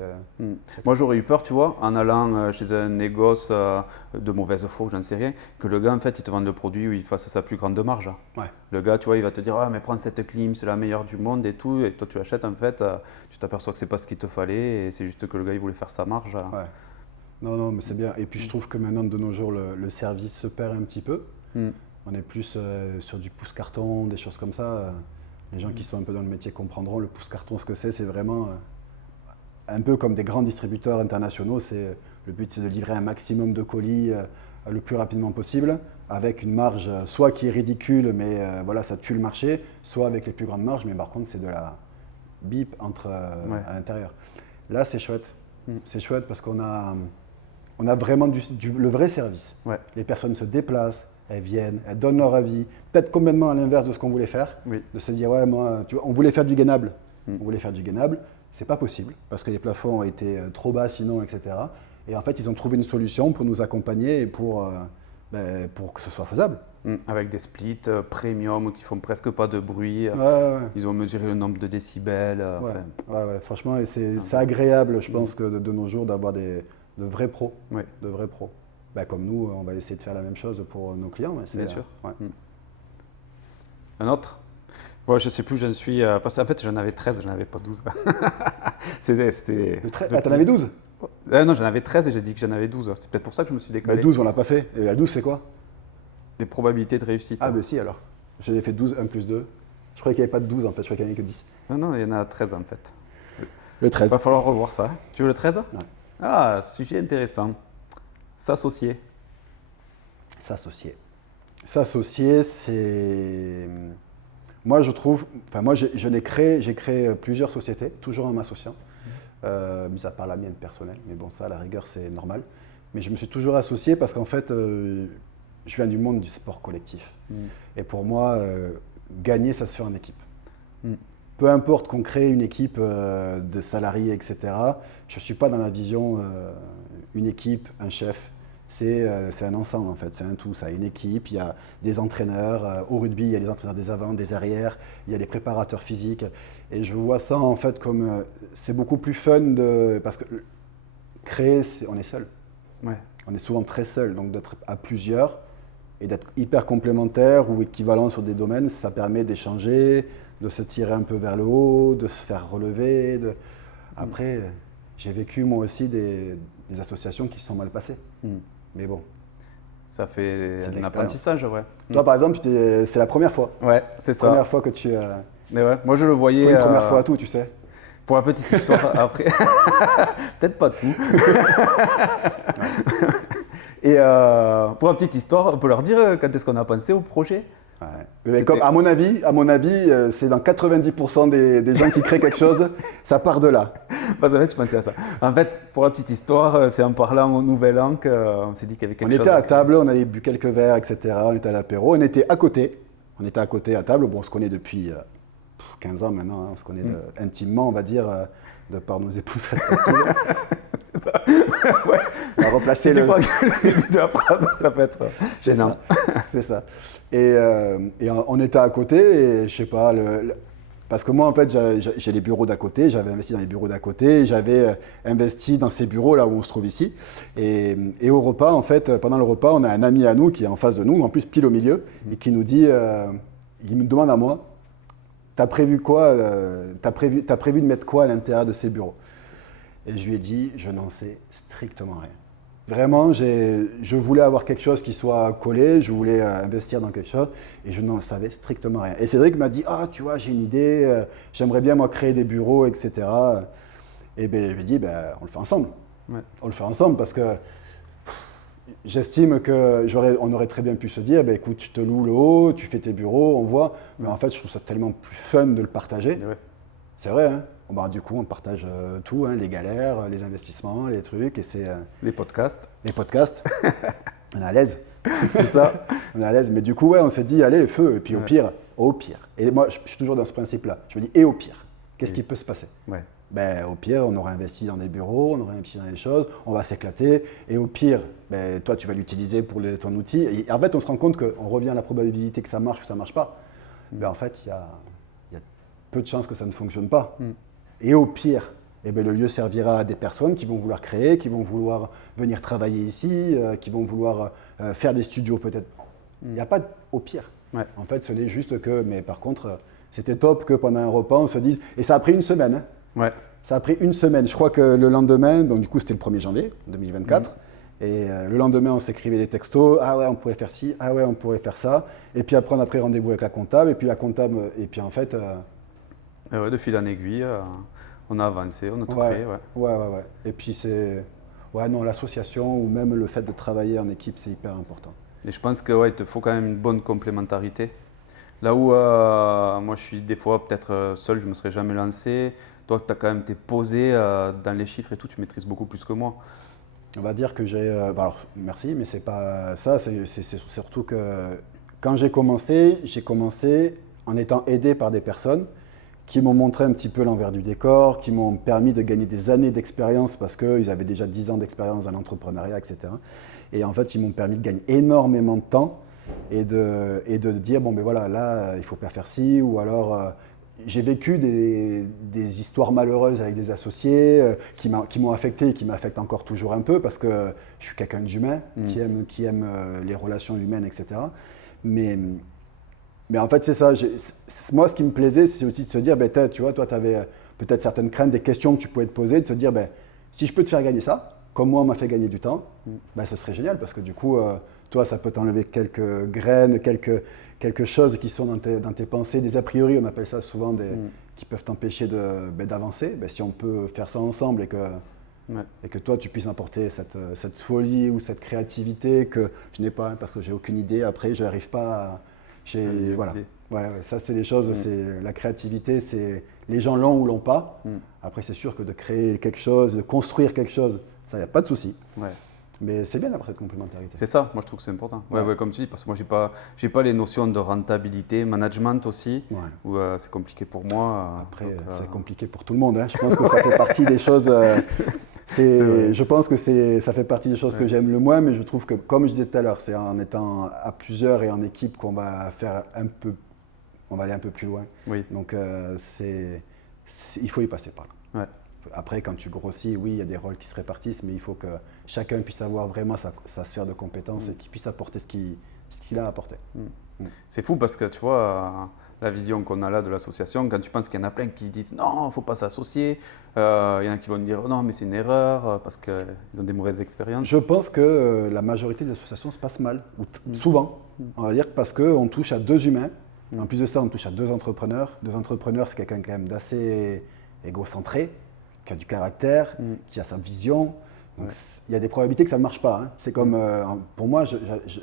Moi, j'aurais eu peur, tu vois, en allant chez un négoce de mauvaise foi, j'en sais rien, que le gars, en fait, il te vende le produit où il fasse sa plus grande marge. Ouais. Le gars, tu vois, il va te dire, ah, mais prends cette clim, c'est la meilleure du monde et tout. Et toi, tu l'achètes, en fait, tu t'aperçois que c'est pas ce qu'il te fallait et c'est juste que le gars, il voulait faire sa marge. Ouais. Non, mais c'est bien. Et puis, je trouve que maintenant, de nos jours, le service se perd un petit peu. On est plus sur du pouce-carton, des choses comme ça. Les gens qui sont un peu dans le métier comprendront. Le pouce-carton, ce que c'est vraiment un peu comme des grands distributeurs internationaux. Le but, c'est de livrer un maximum de colis le plus rapidement possible, avec une marge soit qui est ridicule, mais voilà, ça tue le marché, soit avec les plus grandes marges, mais par contre, c'est de la bip à l'intérieur. Là, c'est chouette. C'est chouette parce qu'on a vraiment le vrai service. Ouais. Les personnes se déplacent. Elles viennent, elles donnent leur avis, peut-être complètement à l'inverse de ce qu'on voulait faire, de se dire ouais moi, tu vois, on voulait faire du gainable, c'est pas possible parce que les plafonds ont été trop bas sinon, etc. Et en fait ils ont trouvé une solution pour nous accompagner et pour que ce soit faisable. Avec des splits premium qui font presque pas de bruit, ils ont mesuré le nombre de décibels. Franchement, et c'est agréable, je pense que de nos jours d'avoir de vrais pros, de vrais pros. Comme nous, on va essayer de faire la même chose pour nos clients. Bien sûr. Un autre ? Je ne sais plus où j'en suis. Parce qu'en fait, j'en avais 13, j'en avais pas 12. C'était t'en avais 12 ? Non, j'en avais 13 et j'ai dit que j'en avais 12. C'est peut-être pour ça que je me suis décalé. 12, on l'a pas fait. Et la 12, c'est quoi ? Les probabilités de réussite. Ah, si alors. J'avais fait 12, 1 plus 2. Je croyais qu'il n'y avait pas de 12 en fait, je croyais qu'il n'y en avait que 10. Non, il y en a 13 en fait. Le 13. Il va falloir revoir ça. Tu veux le 13 ? Ouais. Ah, sujet intéressant. S'associer, c'est... Moi, je trouve... Moi, j'ai créé plusieurs sociétés, toujours en m'associant, mis à part la mienne personnelle. Mais bon, ça, à la rigueur, c'est normal. Mais je me suis toujours associé parce qu'en fait, je viens du monde du sport collectif. Et pour moi, gagner, ça se fait en équipe. Peu importe qu'on crée une équipe de salariés, etc., je ne suis pas dans la vision une équipe, un chef. C'est un ensemble en fait, c'est un tout. Ça a une équipe, il y a des entraîneurs. Au rugby, il y a des entraîneurs des avants, des arrières, il y a des préparateurs physiques. Et je vois ça en fait comme c'est beaucoup plus fun parce que créer, on est seul. On est souvent très seul, donc d'être à plusieurs et d'être hyper complémentaires ou équivalents sur des domaines, ça permet d'échanger, de se tirer un peu vers le haut, de se faire relever. Après, j'ai vécu moi aussi des associations qui se sont mal passées. Mais bon. Ça fait un apprentissage, Toi, par exemple, c'est la première fois. Ouais, c'est ça. Première fois que tu... Mais ouais, moi je le voyais. Faut une première fois à tout, tu sais. Pour la petite histoire, après. Peut-être pas tout. Et pour la petite histoire, on peut leur dire quand est-ce qu'on a pensé au projet? Ouais. Mais comme, à mon avis, c'est dans 90% des gens qui créent quelque chose, ça part de là. Parce qu'en fait, je pensais à ça. En fait, pour la petite histoire, c'est en parlant au Nouvel An qu'on s'est dit qu'il y avait quelque On chose. était à table, on avait bu quelques verres, etc. On était à l'apéro, on était à côté. On était à côté à table. Bon, on se connaît depuis 15 ans maintenant. Hein. On se connaît intimement, on va dire, de par nos épouses respectives. C'est ça. Ouais. On va replacer Si tu le... prends le début de la phrase, ça peut être C'est gênant. ça. C'est ça. Et on était à côté et je sais pas, parce que moi en fait j'ai les bureaux d'à côté, j'avais investi dans les bureaux d'à côté, j'avais investi dans ces bureaux là où on se trouve ici. Et au repas en fait, pendant le repas, on a un ami à nous qui est en face de nous, en plus pile au milieu, et qui nous dit, il me demande à moi, t'as prévu quoi, t'as prévu de mettre quoi à l'intérieur de ces bureaux? Et je lui ai dit, je n'en sais strictement rien. Vraiment, je voulais avoir quelque chose qui soit collé, je voulais investir dans quelque chose et je n'en savais strictement rien. Et Cédric m'a dit, ah tu vois, j'ai une idée, j'aimerais bien moi créer des bureaux, etc. Et ben, je lui ai dit, ben, on le fait ensemble. Ouais. On le fait ensemble parce que j'estime qu'on aurait très bien pu se dire, ben, écoute, je te loue le haut, tu fais tes bureaux, on voit. Mais en fait, je trouve ça tellement plus fun de le partager. Ouais. C'est vrai, hein. Bah, du coup, on partage tout, hein, les galères, les investissements, les trucs, et c'est Les podcasts. les podcasts. On est à l'aise, c'est ça. On est à l'aise. Mais du coup, ouais, on s'est dit, allez, feu. Et puis Ouais. au pire. Et moi, je suis toujours dans ce principe-là. Je me dis, et au pire, qu'est-ce qui peut se passer? Ouais. Ben, au pire, on aurait investi dans des bureaux, on aurait investi dans des choses, on va s'éclater. Et au pire, ben, toi, tu vas l'utiliser pour ton outil. Et en fait, on se rend compte qu'on revient à la probabilité que ça marche ou que ça ne marche pas. Ben, en fait, il y a peu de chances que ça ne fonctionne pas. Et au pire, eh ben, le lieu servira à des personnes qui vont vouloir créer, qui vont vouloir venir travailler ici, qui vont vouloir faire des studios peut-être. Il n'y a pas au pire. Ouais. En fait, ce n'est juste que, mais par contre, c'était top que pendant un repas, on se dise, et ça a pris une semaine. Hein. Ouais. Ça a pris une semaine. Je crois que le lendemain, donc du coup c'était le 1er janvier 2024, et le lendemain on s'écrivait des textos, ah ouais on pourrait faire ci, ah ouais on pourrait faire ça, et puis après on a pris rendez-vous avec la comptable, et puis la comptable, et puis en fait... Et ouais, de fil en aiguille, on a avancé, on a tout ouais, créé. Ouais. ouais. Et puis c'est... Ouais non, l'association ou même le fait de travailler en équipe, c'est hyper important. Et je pense que ouais, il te faut quand même une bonne complémentarité. Là où moi je suis des fois peut-être seul, je ne me serais jamais lancé. Toi, tu as quand même été posé dans les chiffres et tout, tu maîtrises beaucoup plus que moi. On va dire que j'ai... alors merci, mais c'est pas ça, c'est surtout que quand j'ai commencé en étant aidé par des personnes qui m'ont montré un petit peu l'envers du décor, qui m'ont permis de gagner des années d'expérience parce qu'ils avaient déjà 10 ans d'expérience dans l'entrepreneuriat, etc. Et en fait, ils m'ont permis de gagner énormément de temps et de dire, bon ben voilà, là, il faut pas faire ci, ou alors... j'ai vécu des histoires malheureuses avec des associés qui m'ont affecté et qui m'affectent encore toujours un peu parce que je suis quelqu'un d'humain qui aime les relations humaines, etc. Mais en fait, c'est ça. Moi, ce qui me plaisait, c'est aussi de se dire, ben, tu vois, toi, tu avais peut-être certaines craintes, des questions que tu pouvais te poser, de se dire, ben, si je peux te faire gagner ça, comme moi, on m'a fait gagner du temps, ben, ce serait génial parce que du coup, toi, ça peut t'enlever quelques graines, quelque chose qui sont dans tes pensées, des a priori, on appelle ça souvent, qui peuvent t'empêcher d'avancer. Ben, si on peut faire ça ensemble et que toi, tu puisses m'apporter cette folie ou cette créativité que je n'ai pas, hein, parce que j'ai aucune idée, après, je n'arrive pas à... Voilà. Ouais, ça, c'est des choses, la créativité, c'est les gens l'ont ou l'ont pas. Après, c'est sûr que de créer quelque chose, de construire quelque chose, ça, il n'y a pas de souci. Ouais. Mais c'est bien d'avoir cette complémentarité. C'est ça, moi je trouve que c'est important. Ouais, comme tu dis, parce que moi j'ai pas les notions de rentabilité, management aussi, où c'est compliqué pour moi. Après, c'est compliqué pour tout le monde. Hein. Je pense que ça fait partie des choses. Je pense que ça fait partie des choses que j'aime le moins, mais je trouve que, comme je disais tout à l'heure, c'est en étant à plusieurs et en équipe qu'on va faire on va aller un peu plus loin. Oui. Donc il faut y passer par là. Ouais. Après, quand tu grossis, oui, il y a des rôles qui se répartissent, mais il faut que chacun puisse avoir vraiment sa sphère de compétences et qu'il puisse apporter ce qu'il a apporté. C'est fou parce que tu vois, la vision qu'on a là de l'association, quand tu penses qu'il y en a plein qui disent non, il ne faut pas s'associer, il y en a qui vont dire non, mais c'est une erreur parce qu'ils ont des mauvaises expériences. Je pense que la majorité des associations se passent mal, ou souvent, on va dire, parce qu'on touche à deux humains En plus de ça, on touche à deux entrepreneurs. Deux entrepreneurs, c'est quelqu'un quand même d'assez égocentré, qui a du caractère, qui a sa vision. Donc il y a des probabilités que ça ne marche pas. Hein. C'est comme, pour moi,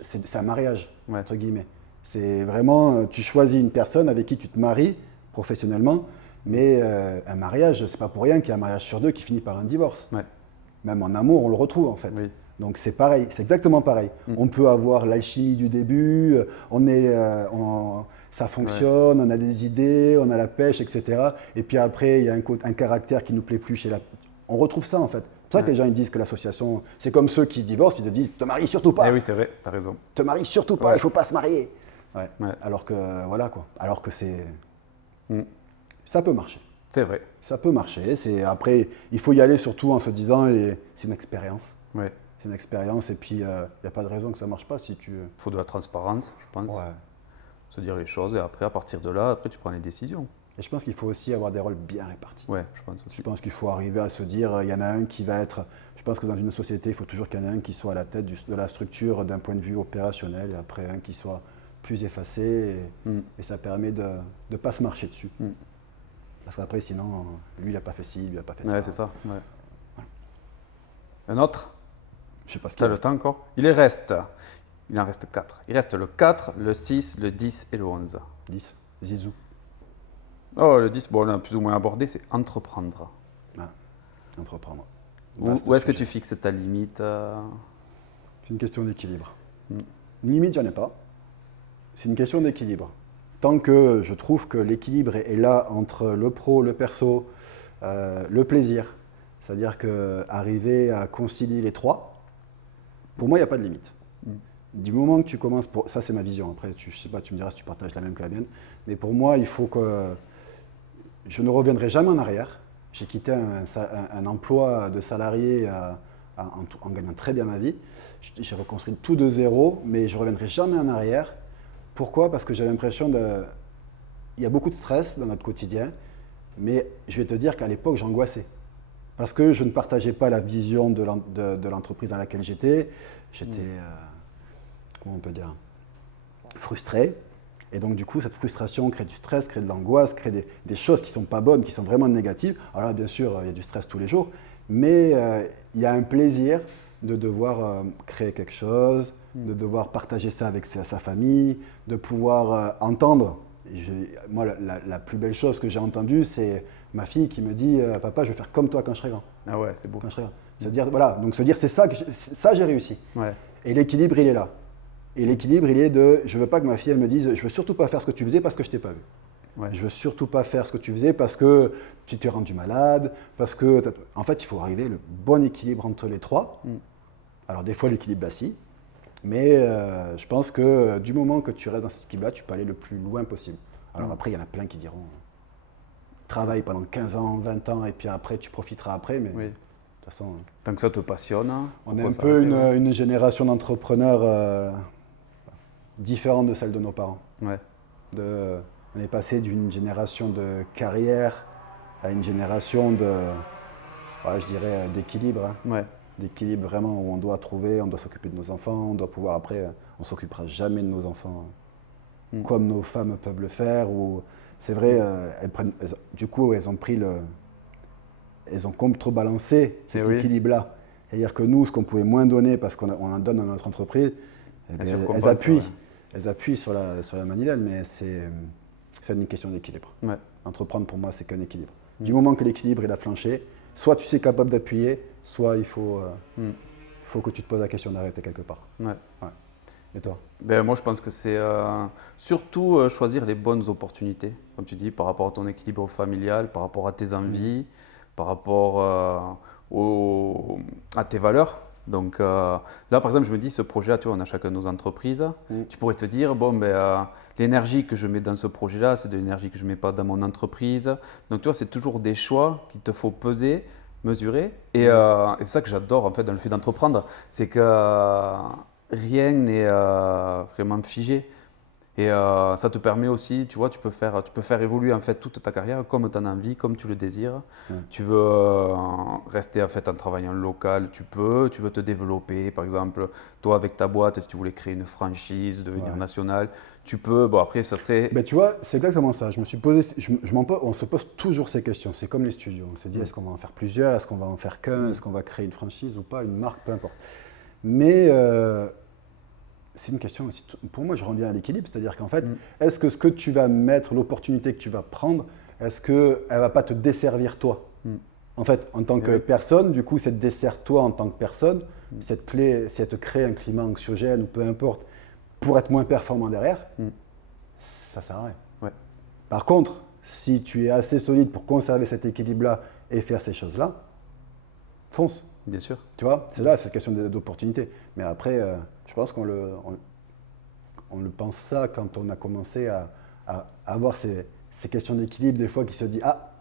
c'est un mariage, entre guillemets. C'est vraiment, tu choisis une personne avec qui tu te maries professionnellement, mais un mariage, c'est pas pour rien qu'il y a un mariage sur deux qui finit par un divorce. Ouais. Même en amour, on le retrouve en fait. Oui. Donc c'est pareil, c'est exactement pareil. On peut avoir l'alchimie du début, ça fonctionne, on a des idées, on a la pêche, etc. Et puis après, il y a un caractère qui ne nous plaît plus chez la... On retrouve ça en fait. C'est pour ça que les gens ils disent que l'association, c'est comme ceux qui divorcent, ils te disent « te marie surtout pas ». Eh oui, c'est vrai, tu as raison. Te marie surtout pas, il ne faut pas se marier. Ouais. Ouais. Alors que, voilà quoi. Alors que c'est... Ça peut marcher. C'est vrai. Ça peut marcher. Après, il faut y aller surtout en se disant c'est une expérience. Ouais. C'est une expérience et puis il n'y a pas de raison que ça ne marche pas si tu... Il faut de la transparence, je pense. Ouais. Se dire les choses et après, à partir de là, après, tu prends les décisions. Et je pense qu'il faut aussi avoir des rôles bien répartis. Ouais, je pense aussi. Je pense qu'il faut arriver à se dire, il y en a un qui va être... Je pense que dans une société, il faut toujours qu'il y en ait un qui soit à la tête de la structure d'un point de vue opérationnel et après un qui soit plus effacé et ça permet de ne pas se marcher dessus. Parce qu'après, sinon, lui, il n'a pas fait ci, lui, il n'a pas fait ça. Ouais, c'est ça. Ouais. Un autre? Je sais pas ce Tu qu'il as le reste. temps encore? Il en reste 4. Il reste le 4, le 6, le 10 et le 11. 10. Zizou. Oh, le 10, bon, on a plus ou moins abordé, c'est entreprendre. Ah, entreprendre. Où est-ce que tu fixes ta limite C'est une question d'équilibre. Une limite, j'en ai pas. C'est une question d'équilibre. Tant que je trouve que l'équilibre est là entre le pro, le perso, le plaisir, c'est-à-dire qu'arriver à concilier les trois, pour moi, il n'y a pas de limite. Du moment que tu commences, ça c'est ma vision, après je sais pas, tu me diras si tu partages la même que la mienne, mais pour moi, il faut que je ne reviendrai jamais en arrière. J'ai quitté un emploi de salarié en gagnant très bien ma vie. J'ai reconstruit tout de zéro, mais je ne reviendrai jamais en arrière. Pourquoi? Parce que j'ai l'impression il y a beaucoup de stress dans notre quotidien, mais je vais te dire qu'à l'époque, j'angoissais. Parce que je ne partageais pas la vision de l'entreprise dans laquelle j'étais. J'étais, comment on peut dire, frustré. Et donc, du coup, cette frustration crée du stress, crée de l'angoisse, crée des choses qui ne sont pas bonnes, qui sont vraiment négatives. Alors là, bien sûr, il y a du stress tous les jours, mais il y a un plaisir de devoir créer quelque chose, de devoir partager ça avec sa famille, de pouvoir entendre. Moi, la plus belle chose que j'ai entendue, c'est ma fille qui me dit « Papa, je vais faire comme toi quand je serai grand. » Ah ouais, c'est beau. Quand je serai grand. C'est-à-dire, voilà, donc se dire, c'est ça, ça j'ai réussi. Ouais. Et l'équilibre, il est là. Et l'équilibre, il est de, je veux pas que ma fille, elle me dise, je veux surtout pas faire ce que tu faisais parce que je t'ai pas vu. Ouais. Je veux surtout pas faire ce que tu faisais parce que tu t'es rendu malade, parce que, en fait, il faut arriver le bon équilibre entre les trois. Alors des fois, l'équilibre vacille, mais je pense que du moment que tu restes dans cet équilibre-là, tu peux aller le plus loin possible. Alors après, il y en a plein qui diront, travaille pendant 15 ans, 20 ans, et puis après, tu profiteras après, mais Oui. de toute façon, Tant que ça te passionne. on est pourquoi un s'arrêter, peu ouais. une génération d'entrepreneurs différente de celle de nos parents. Ouais. On est passé d'une génération de carrière à une génération je dirais, d'équilibre. Hein. Ouais. D'équilibre vraiment où on doit s'occuper de nos enfants, on doit pouvoir après, on ne s'occupera jamais de nos enfants comme nos femmes peuvent le faire. C'est vrai, elles ont contrebalancé cet oui. équilibre-là. C'est-à-dire que nous, ce qu'on pouvait moins donner parce qu'on en donne dans notre entreprise, elles appuient sur la manivelle, mais c'est une question d'équilibre. Ouais. Entreprendre, pour moi, c'est qu'un équilibre. Du moment que l'équilibre il a flanché, soit tu sais capable d'appuyer, soit il faut que tu te poses la question d'arrêter quelque part. Ouais. Et toi? Ben, moi, je pense que c'est surtout choisir les bonnes opportunités, comme tu dis, par rapport à ton équilibre familial, par rapport à tes envies, par rapport à tes valeurs. Donc là, par exemple, je me dis, ce projet-là, tu vois, on a chacun nos entreprises. Tu pourrais te dire, bon, l'énergie que je mets dans ce projet-là, c'est de l'énergie que je ne mets pas dans mon entreprise. Donc, tu vois, c'est toujours des choix qu'il te faut peser, mesurer. Et c'est ça que j'adore, en fait, dans le fait d'entreprendre, c'est que rien n'est vraiment figé. Et ça te permet aussi, tu vois, tu peux faire évoluer en fait toute ta carrière comme tu en as envie, comme tu le désires. Tu veux rester en fait en travaillant local, tu veux te développer. Par exemple, toi avec ta boîte, si tu voulais créer une franchise, devenir national, tu peux. Bon après, ça serait. Ben, tu vois, c'est exactement ça. Je me suis posé, on se pose toujours ces questions. C'est comme les studios. On se dit, est-ce qu'on va en faire plusieurs? Est-ce qu'on va en faire qu'un? Est-ce qu'on va créer une franchise ou pas, une marque, peu importe. Mais c'est une question aussi. Pour moi, je reviens à l'équilibre. C'est-à-dire qu'en fait, est-ce que ce que tu vas mettre, l'opportunité que tu vas prendre, est-ce qu'elle ne va pas te desservir toi? En fait, en tant que personne, du coup, ça te dessert toi en tant que personne. Cette clé, si elle te crée un climat anxiogène ou peu importe, pour être moins performant derrière, ça sert à rien. Ouais. Par contre, si tu es assez solide pour conserver cet équilibre-là et faire ces choses-là, fonce. Bien sûr. Tu vois, c'est là, c'est une question d'opportunité. Mais après, je pense qu'on le pense ça quand on a commencé à avoir ces questions d'équilibre, des fois qui se dit ah,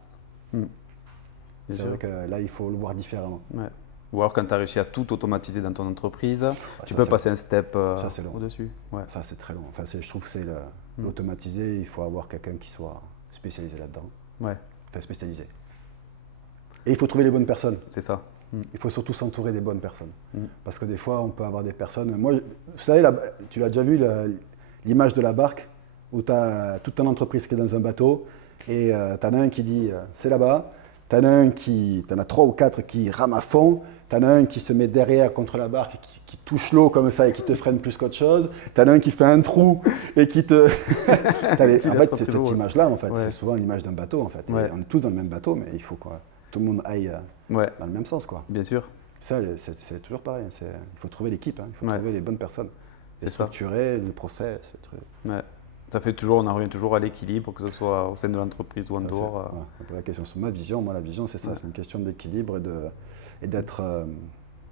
c'est vrai que là, il faut le voir différemment. Ouais. Ou alors quand tu as réussi à tout automatiser dans ton entreprise, tu ça, peux c'est passer un step au-dessus. Ouais. Ça, c'est très long. Enfin, je trouve que c'est l'automatiser, il faut avoir quelqu'un qui soit spécialisé là-dedans. Ouais. Enfin, spécialisé. Et il faut trouver les bonnes personnes. C'est ça. Il faut surtout s'entourer des bonnes personnes. Parce que des fois, on peut avoir des personnes. Moi, vous savez, tu l'as déjà vu, l'image de la barque, où tu as toute ton entreprise qui est dans un bateau, et tu en as un qui dit c'est là-bas, tu en as 3 ou 4 qui rament à fond, tu en as un qui se met derrière contre la barque, qui touche l'eau comme ça et qui te freine plus qu'autre chose, tu en as un qui fait un trou et qui te. En fait, c'est cette image-là, en fait. Ouais. C'est souvent l'image d'un bateau, en fait. Ouais. On est tous dans le même bateau, mais il faut que tout le monde aille dans le même sens, quoi. Bien sûr. Ça, c'est toujours pareil. Il faut trouver l'équipe, il faut trouver les bonnes personnes. C'est structurer le process. Ouais. Ça fait toujours, on en revient toujours à l'équilibre, que ce soit au sein de l'entreprise ou en dehors. La question sur ma vision, la vision, c'est ça. C'est une question d'équilibre et d'être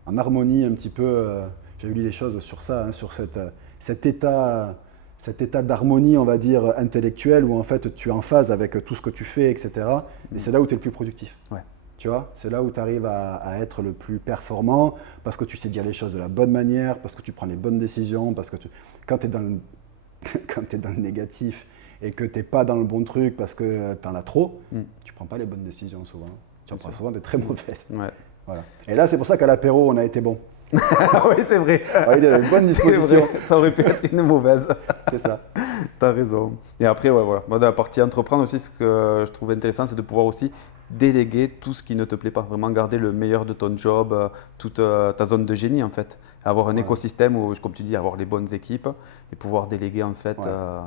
en harmonie un petit peu. J'ai lu des choses sur ça, sur cet état d'harmonie, on va dire, intellectuelle, où en fait tu es en phase avec tout ce que tu fais, etc. Et c'est là où tu es le plus productif. Ouais. Tu vois, c'est là où tu arrives à être le plus performant, parce que tu sais dire les choses de la bonne manière, parce que tu prends les bonnes décisions, parce que quand tu es dans le négatif et que tu n'es pas dans le bon truc parce que tu en as trop, tu ne prends pas les bonnes décisions souvent. Tu en prends souvent des très mauvaises. Ouais. Voilà. Et là, c'est pour ça qu'à l'apéro, on a été bon. Oui, c'est vrai. Il y avait une bonne disposition. Ça aurait pu être une mauvaise. C'est ça. Tu as raison. Et après, voilà. Moi, dans la partie entreprendre aussi, ce que je trouve intéressant, c'est de pouvoir aussi déléguer tout ce qui ne te plaît pas. Vraiment garder le meilleur de ton job, toute ta zone de génie, en fait. Avoir un écosystème où, comme tu dis, avoir les bonnes équipes et pouvoir déléguer, en fait.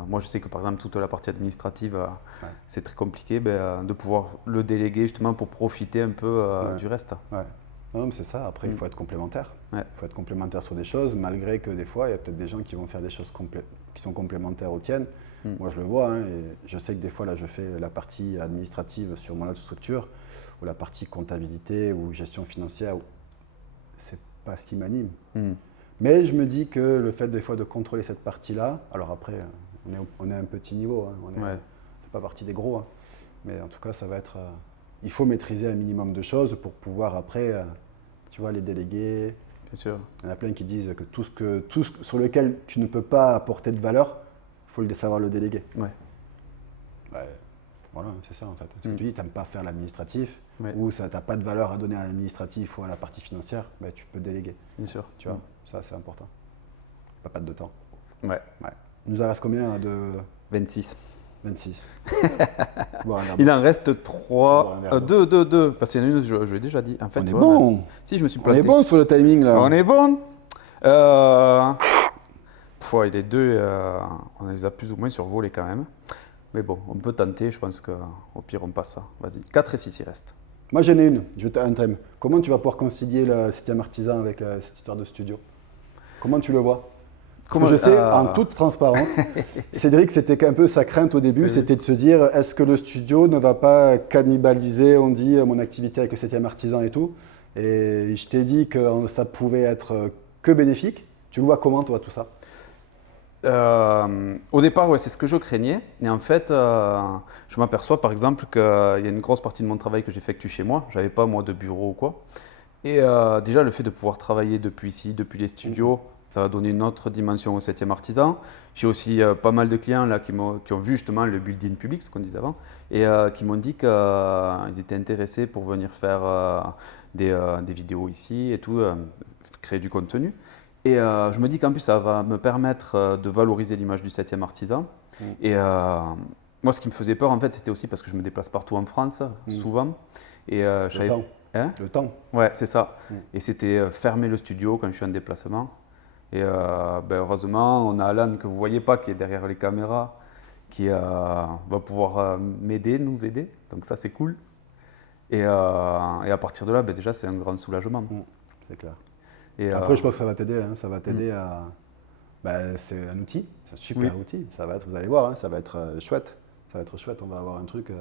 Moi, je sais que, par exemple, toute la partie administrative, c'est très compliqué, de pouvoir le déléguer justement pour profiter un peu du reste. Ouais. Non, mais c'est ça. Après, il faut être complémentaire. Ouais. Il faut être complémentaire sur des choses, malgré que des fois, il y a peut-être des gens qui vont faire des choses qui sont complémentaires aux tiennes. Moi, je le vois, et je sais que des fois, là, je fais la partie administrative sur mon autre structure, ou la partie comptabilité ou gestion financière, c'est pas ce qui m'anime. Mais je me dis que le fait des fois de contrôler cette partie-là, alors après, on est à un petit niveau, on ne fait pas partie des gros, mais en tout cas, ça va être. Il faut maîtriser un minimum de choses pour pouvoir après, tu vois, les déléguer. Bien sûr. Il y en a plein qui disent que tout ce sur lequel tu ne peux pas apporter de valeur, il faut savoir le déléguer. Ouais. Voilà, c'est ça en fait. Ce que tu dis, tu n'aimes pas faire l'administratif, Ouais. ou tu n'as pas de valeur à donner à l'administratif ou à la partie financière, tu peux déléguer. Bien sûr. Tu vois, ça c'est important. Pas perdre de temps. Ouais. Il nous en reste combien de 26. 26. Boire un verre Il d'eau. en reste 3, 2, parce qu'il y en a une, je l'ai déjà dit. En fait, On est ouais, bon. Si, je me suis On planté. est bon sur le timing là. On est bon. Les deux, on les a plus ou moins survolés quand même. Mais bon, on peut tenter, je pense qu'au pire, on passe ça. Vas-y, 4 et 6, il reste. Moi j'en ai une, je vais un thème. Comment tu vas pouvoir concilier le 7e artisan avec cette histoire de studio? Comment tu le vois? Parce que je sais, en toute transparence, Cédric, c'était un peu sa crainte au début, c'était de se dire, est-ce que le studio ne va pas cannibaliser, on dit, mon activité avec le 7e artisan et tout? Et je t'ai dit que ça pouvait être que bénéfique. Tu le vois comment, toi, tout ça? Au départ, c'est ce que je craignais. Et en fait, je m'aperçois par exemple qu'il y a une grosse partie de mon travail que j'effectue chez moi. Je n'avais pas moi de bureau ou quoi. Et déjà, le fait de pouvoir travailler depuis ici, depuis les studios, Ça va donner une autre dimension au 7e artisan. J'ai aussi pas mal de clients là, qui ont vu justement le building public, ce qu'on disait avant, et qui m'ont dit qu'ils étaient intéressés pour venir faire des vidéos ici et tout, créer du contenu. Et je me dis qu'en plus, ça va me permettre de valoriser l'image du 7e artisan. Et moi, ce qui me faisait peur, en fait, c'était aussi parce que je me déplace partout en France, souvent. Et je savais... Hein? Le temps. Ouais, c'est ça. Et c'était fermer le studio quand je suis en déplacement. Et heureusement, on a Alan que vous ne voyez pas, qui est derrière les caméras, qui va pouvoir m'aider, nous aider. Donc ça, c'est cool. Et à partir de là, déjà, c'est un grand soulagement. C'est clair. Et après, je pense que ça va t'aider. Hein, ça va t'aider à... c'est un outil, c'est un super outil. Ça va être, vous allez voir, hein, ça va être chouette. Ça va être chouette, on va avoir un truc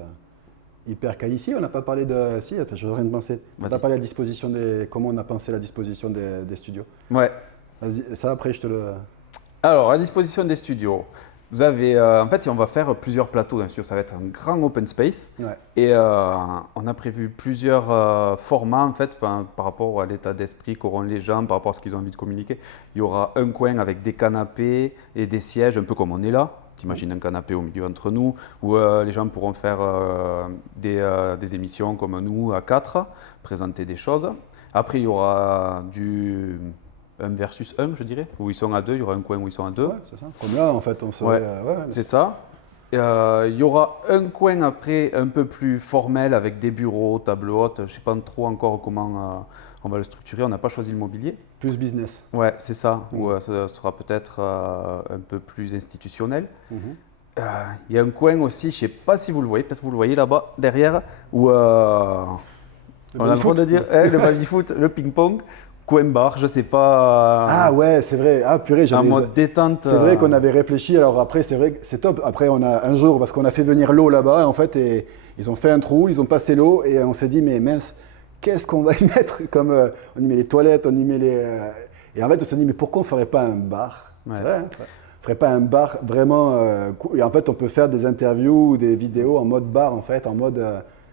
hyper quali. Ici, on n'a pas parlé de... Si, je viens de penser. On n'a pas parlé de la disposition des... Comment on a pensé la disposition des studios. Ouais. Ça, après, je te le... Alors, à disposition des studios, vous avez, en fait, on va faire plusieurs plateaux d'un studio. Ça va être un grand open space. Ouais. Et on a prévu plusieurs formats, en fait, par rapport à l'état d'esprit qu'auront les gens, par rapport à ce qu'ils ont envie de communiquer. Il y aura un coin avec des canapés et des sièges, un peu comme on est là. T'imagines un canapé au milieu entre nous, où les gens pourront faire des émissions comme nous à 4, présenter des choses. Après, il y aura du 1 versus 1, je dirais, où ils sont à 2, il y aura un coin où ils sont à 2. Ouais, c'est ça. Comme là, en fait, on serait... C'est ça. Il y aura un coin après un peu plus formel avec des bureaux, table haute. Je ne sais pas trop encore comment on va le structurer, on n'a pas choisi le mobilier. Plus business. Ouais, c'est ça, où ça sera peut-être un peu plus institutionnel. Il y a un coin aussi, je ne sais pas si vous le voyez, peut-être que vous le voyez là-bas, derrière, où on a le droit de dire le baby-foot, le ping-pong, coin bar, je ne sais pas. Ah ouais, c'est vrai. Ah purée, En mode détente. C'est vrai qu'on avait réfléchi. Alors après, c'est vrai que c'est top. Après, on a un jour, parce qu'on a fait venir l'eau là-bas, en fait, et ils ont fait un trou, ils ont passé l'eau, et on s'est dit, mais mince, qu'est-ce qu'on va y mettre comme on y met les toilettes, on y met les... Et en fait, on s'est dit, mais pourquoi on ne ferait pas un bar? Ouais. C'est vrai, hein, on ferait pas un bar vraiment cool. Et en fait, on peut faire des interviews ou des vidéos en mode bar, en fait, en mode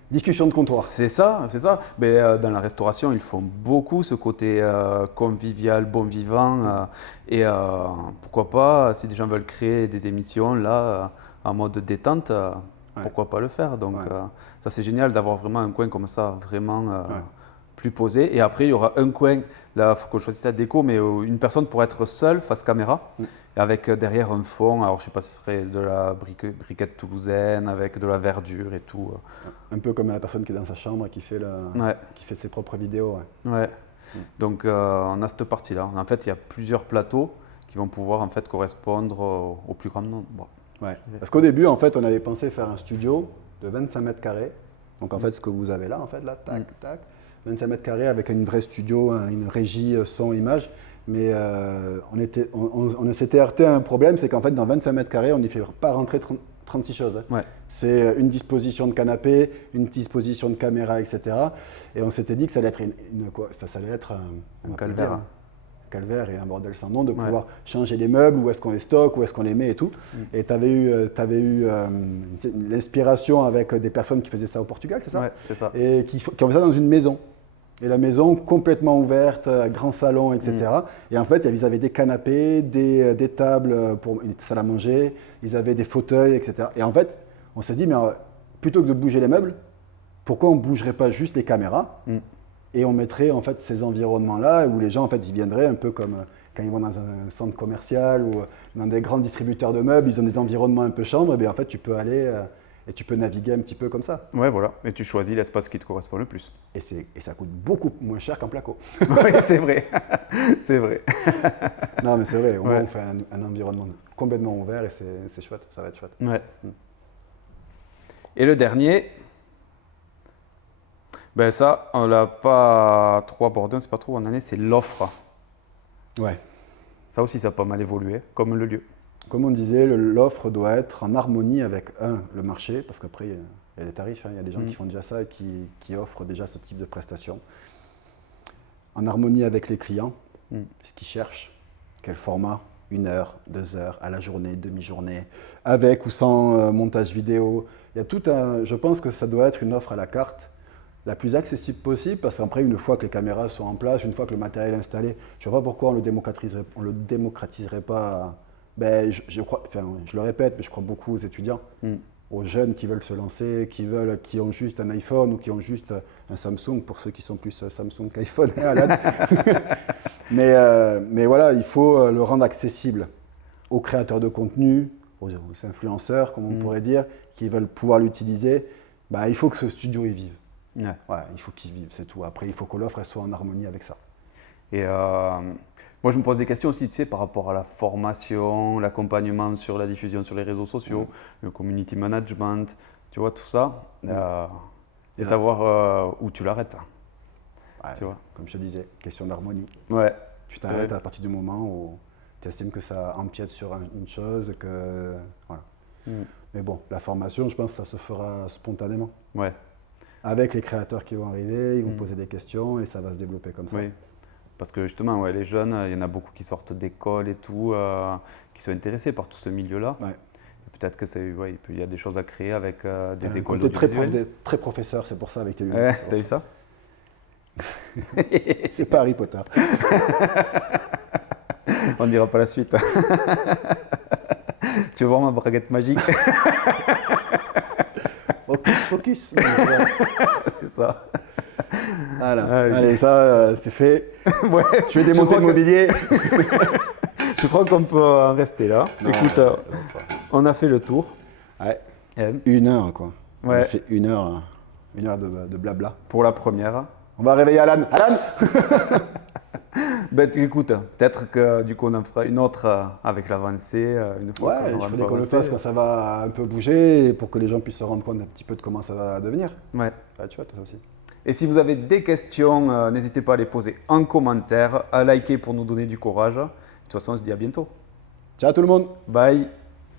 discussion de comptoir. C'est ça, c'est ça. Mais dans la restauration, ils font beaucoup ce côté convivial, bon vivant. Et pourquoi pas, si des gens veulent créer des émissions là, en mode détente, pourquoi pas le faire. Donc ça, c'est génial d'avoir vraiment un coin comme ça, vraiment plus posé. Et après, il y aura un coin, là, il faut qu'on choisisse la déco, mais une personne pourrait être seule face caméra. Avec derrière un fond, alors je ne sais pas si ce serait de la briquette toulousaine, avec de la verdure et tout. Un peu comme la personne qui est dans sa chambre et qui fait, qui fait ses propres vidéos. Ouais. Donc on a cette partie-là. En fait, il y a plusieurs plateaux qui vont pouvoir en fait correspondre au plus grand nombre. Bon. Ouais. Parce qu'au début, en fait, on avait pensé faire un studio de 25 mètres carrés. Donc en fait, ce que vous avez là, en fait, là, tac, tac, 25 mètres carrés avec une vraie studio, une régie son, image. Mais on s'était heurté à un problème, c'est qu'en fait, dans 25 mètres carrés, on n'y fait pas rentrer 36 choses. Hein. Ouais. C'est une disposition de canapé, une disposition de caméra, etc. Et on s'était dit que ça allait être, ça allait être un calvaire. Un calvaire et un bordel sans nom de pouvoir changer les meubles, où est-ce qu'on les stocke, où est-ce qu'on les met et tout. Et tu avais eu l'inspiration avec des personnes qui faisaient ça au Portugal, c'est ça? Ouais, c'est ça. Et qui ont fait ça dans une maison. Et la maison complètement ouverte, grand salon, etc. Et en fait, ils avaient des canapés, des tables pour une salle à manger, ils avaient des fauteuils, etc. Et en fait, on s'est dit, mais plutôt que de bouger les meubles, pourquoi on ne bougerait pas juste les caméras et on mettrait en fait ces environnements-là où les gens en fait, ils viendraient un peu comme quand ils vont dans un centre commercial ou dans des grands distributeurs de meubles, ils ont des environnements un peu chambres, et bien en fait, tu peux aller... Et tu peux naviguer un petit peu comme ça. Ouais, voilà. Et tu choisis l'espace qui te correspond le plus. Et ça coûte beaucoup moins cher qu'un placo. Oui, c'est vrai. C'est vrai. Non, mais c'est vrai. Au moins, on fait un environnement complètement ouvert et c'est chouette. Ça va être chouette. Ouais. Et le dernier, ben ça, on l'a pas trop abordé, on ne sait pas trop où on en est, c'est l'offre. Ouais. Ça aussi, ça a pas mal évolué, comme le lieu. Comme on disait, l'offre doit être en harmonie avec, le marché, parce qu'après, il y a des tarifs, il y a des gens qui font déjà ça et qui offrent déjà ce type de prestations. En harmonie avec les clients, ce qu'ils cherchent, quel format, 1 heure, 2 heures, à la journée, demi-journée, avec ou sans montage vidéo. Il y a tout je pense que ça doit être une offre à la carte la plus accessible possible, parce qu'après, une fois que les caméras sont en place, une fois que le matériel est installé, je ne vois pas pourquoi on le démocratiserait pas. Ben, je le répète, mais je crois beaucoup aux étudiants, aux jeunes qui veulent se lancer, qui ont juste un iPhone ou qui ont juste un Samsung, pour ceux qui sont plus Samsung qu'iPhone, hein, Alan. mais voilà, il faut le rendre accessible aux créateurs de contenu, aux influenceurs, comme on pourrait dire, qui veulent pouvoir l'utiliser. Ben, il faut que ce studio y vive. Ouais. Ouais, il faut qu'il vive, c'est tout. Après, il faut que l'offre soit en harmonie avec ça. Et moi, je me pose des questions aussi, tu sais, par rapport à la formation, l'accompagnement sur la diffusion sur les réseaux sociaux, le community management, tu vois, tout ça. C'est savoir où tu l'arrêtes. Ouais, tu vois. Comme je te disais, question d'harmonie. Ouais. Tu t'arrêtes à partir du moment où tu estimes que ça empiète sur une chose, que voilà. Mais bon, la formation, je pense que ça se fera spontanément. Ouais. Avec les créateurs qui vont arriver, ils vont poser des questions et ça va se développer comme ça. Oui. Parce que justement, les jeunes, il y en a beaucoup qui sortent d'école et tout, qui sont intéressés par tout ce milieu-là. Ouais. Peut-être que il y a des choses à créer avec des écoles T'es audiovisuelles. très professeur, c'est pour ça avec tes lunettes. Ouais, c'est pour t'as vu ça? C'est pas Harry Potter. On ne dira pas la suite. Tu veux voir ma baguette magique? Focus. C'est ça. Voilà. Ah, Allez, ça, c'est fait. Ouais, Je vais démonter le mobilier. je crois qu'on peut en rester là. Non, Écoute, on a fait le tour. Ouais. Et 1 heure, quoi. On Ouais. a fait 1 heure, 1 heure de blabla. pour la première. On va réveiller Alan. Alan! Ben, écoute, peut-être que du coup on en fera une autre avec l'avancée, une fois Ouais, qu'on il aura un faudrait peu qu'on le avancé. fasse quand ça va un peu bouger et pour que les gens puissent se rendre compte un petit peu de comment ça va devenir. Ouais. Ouais, tu vois, toi aussi. Et si vous avez des questions, n'hésitez pas à les poser en commentaire, à liker pour nous donner du courage. De toute façon, on se dit à bientôt. Ciao tout le monde! Bye!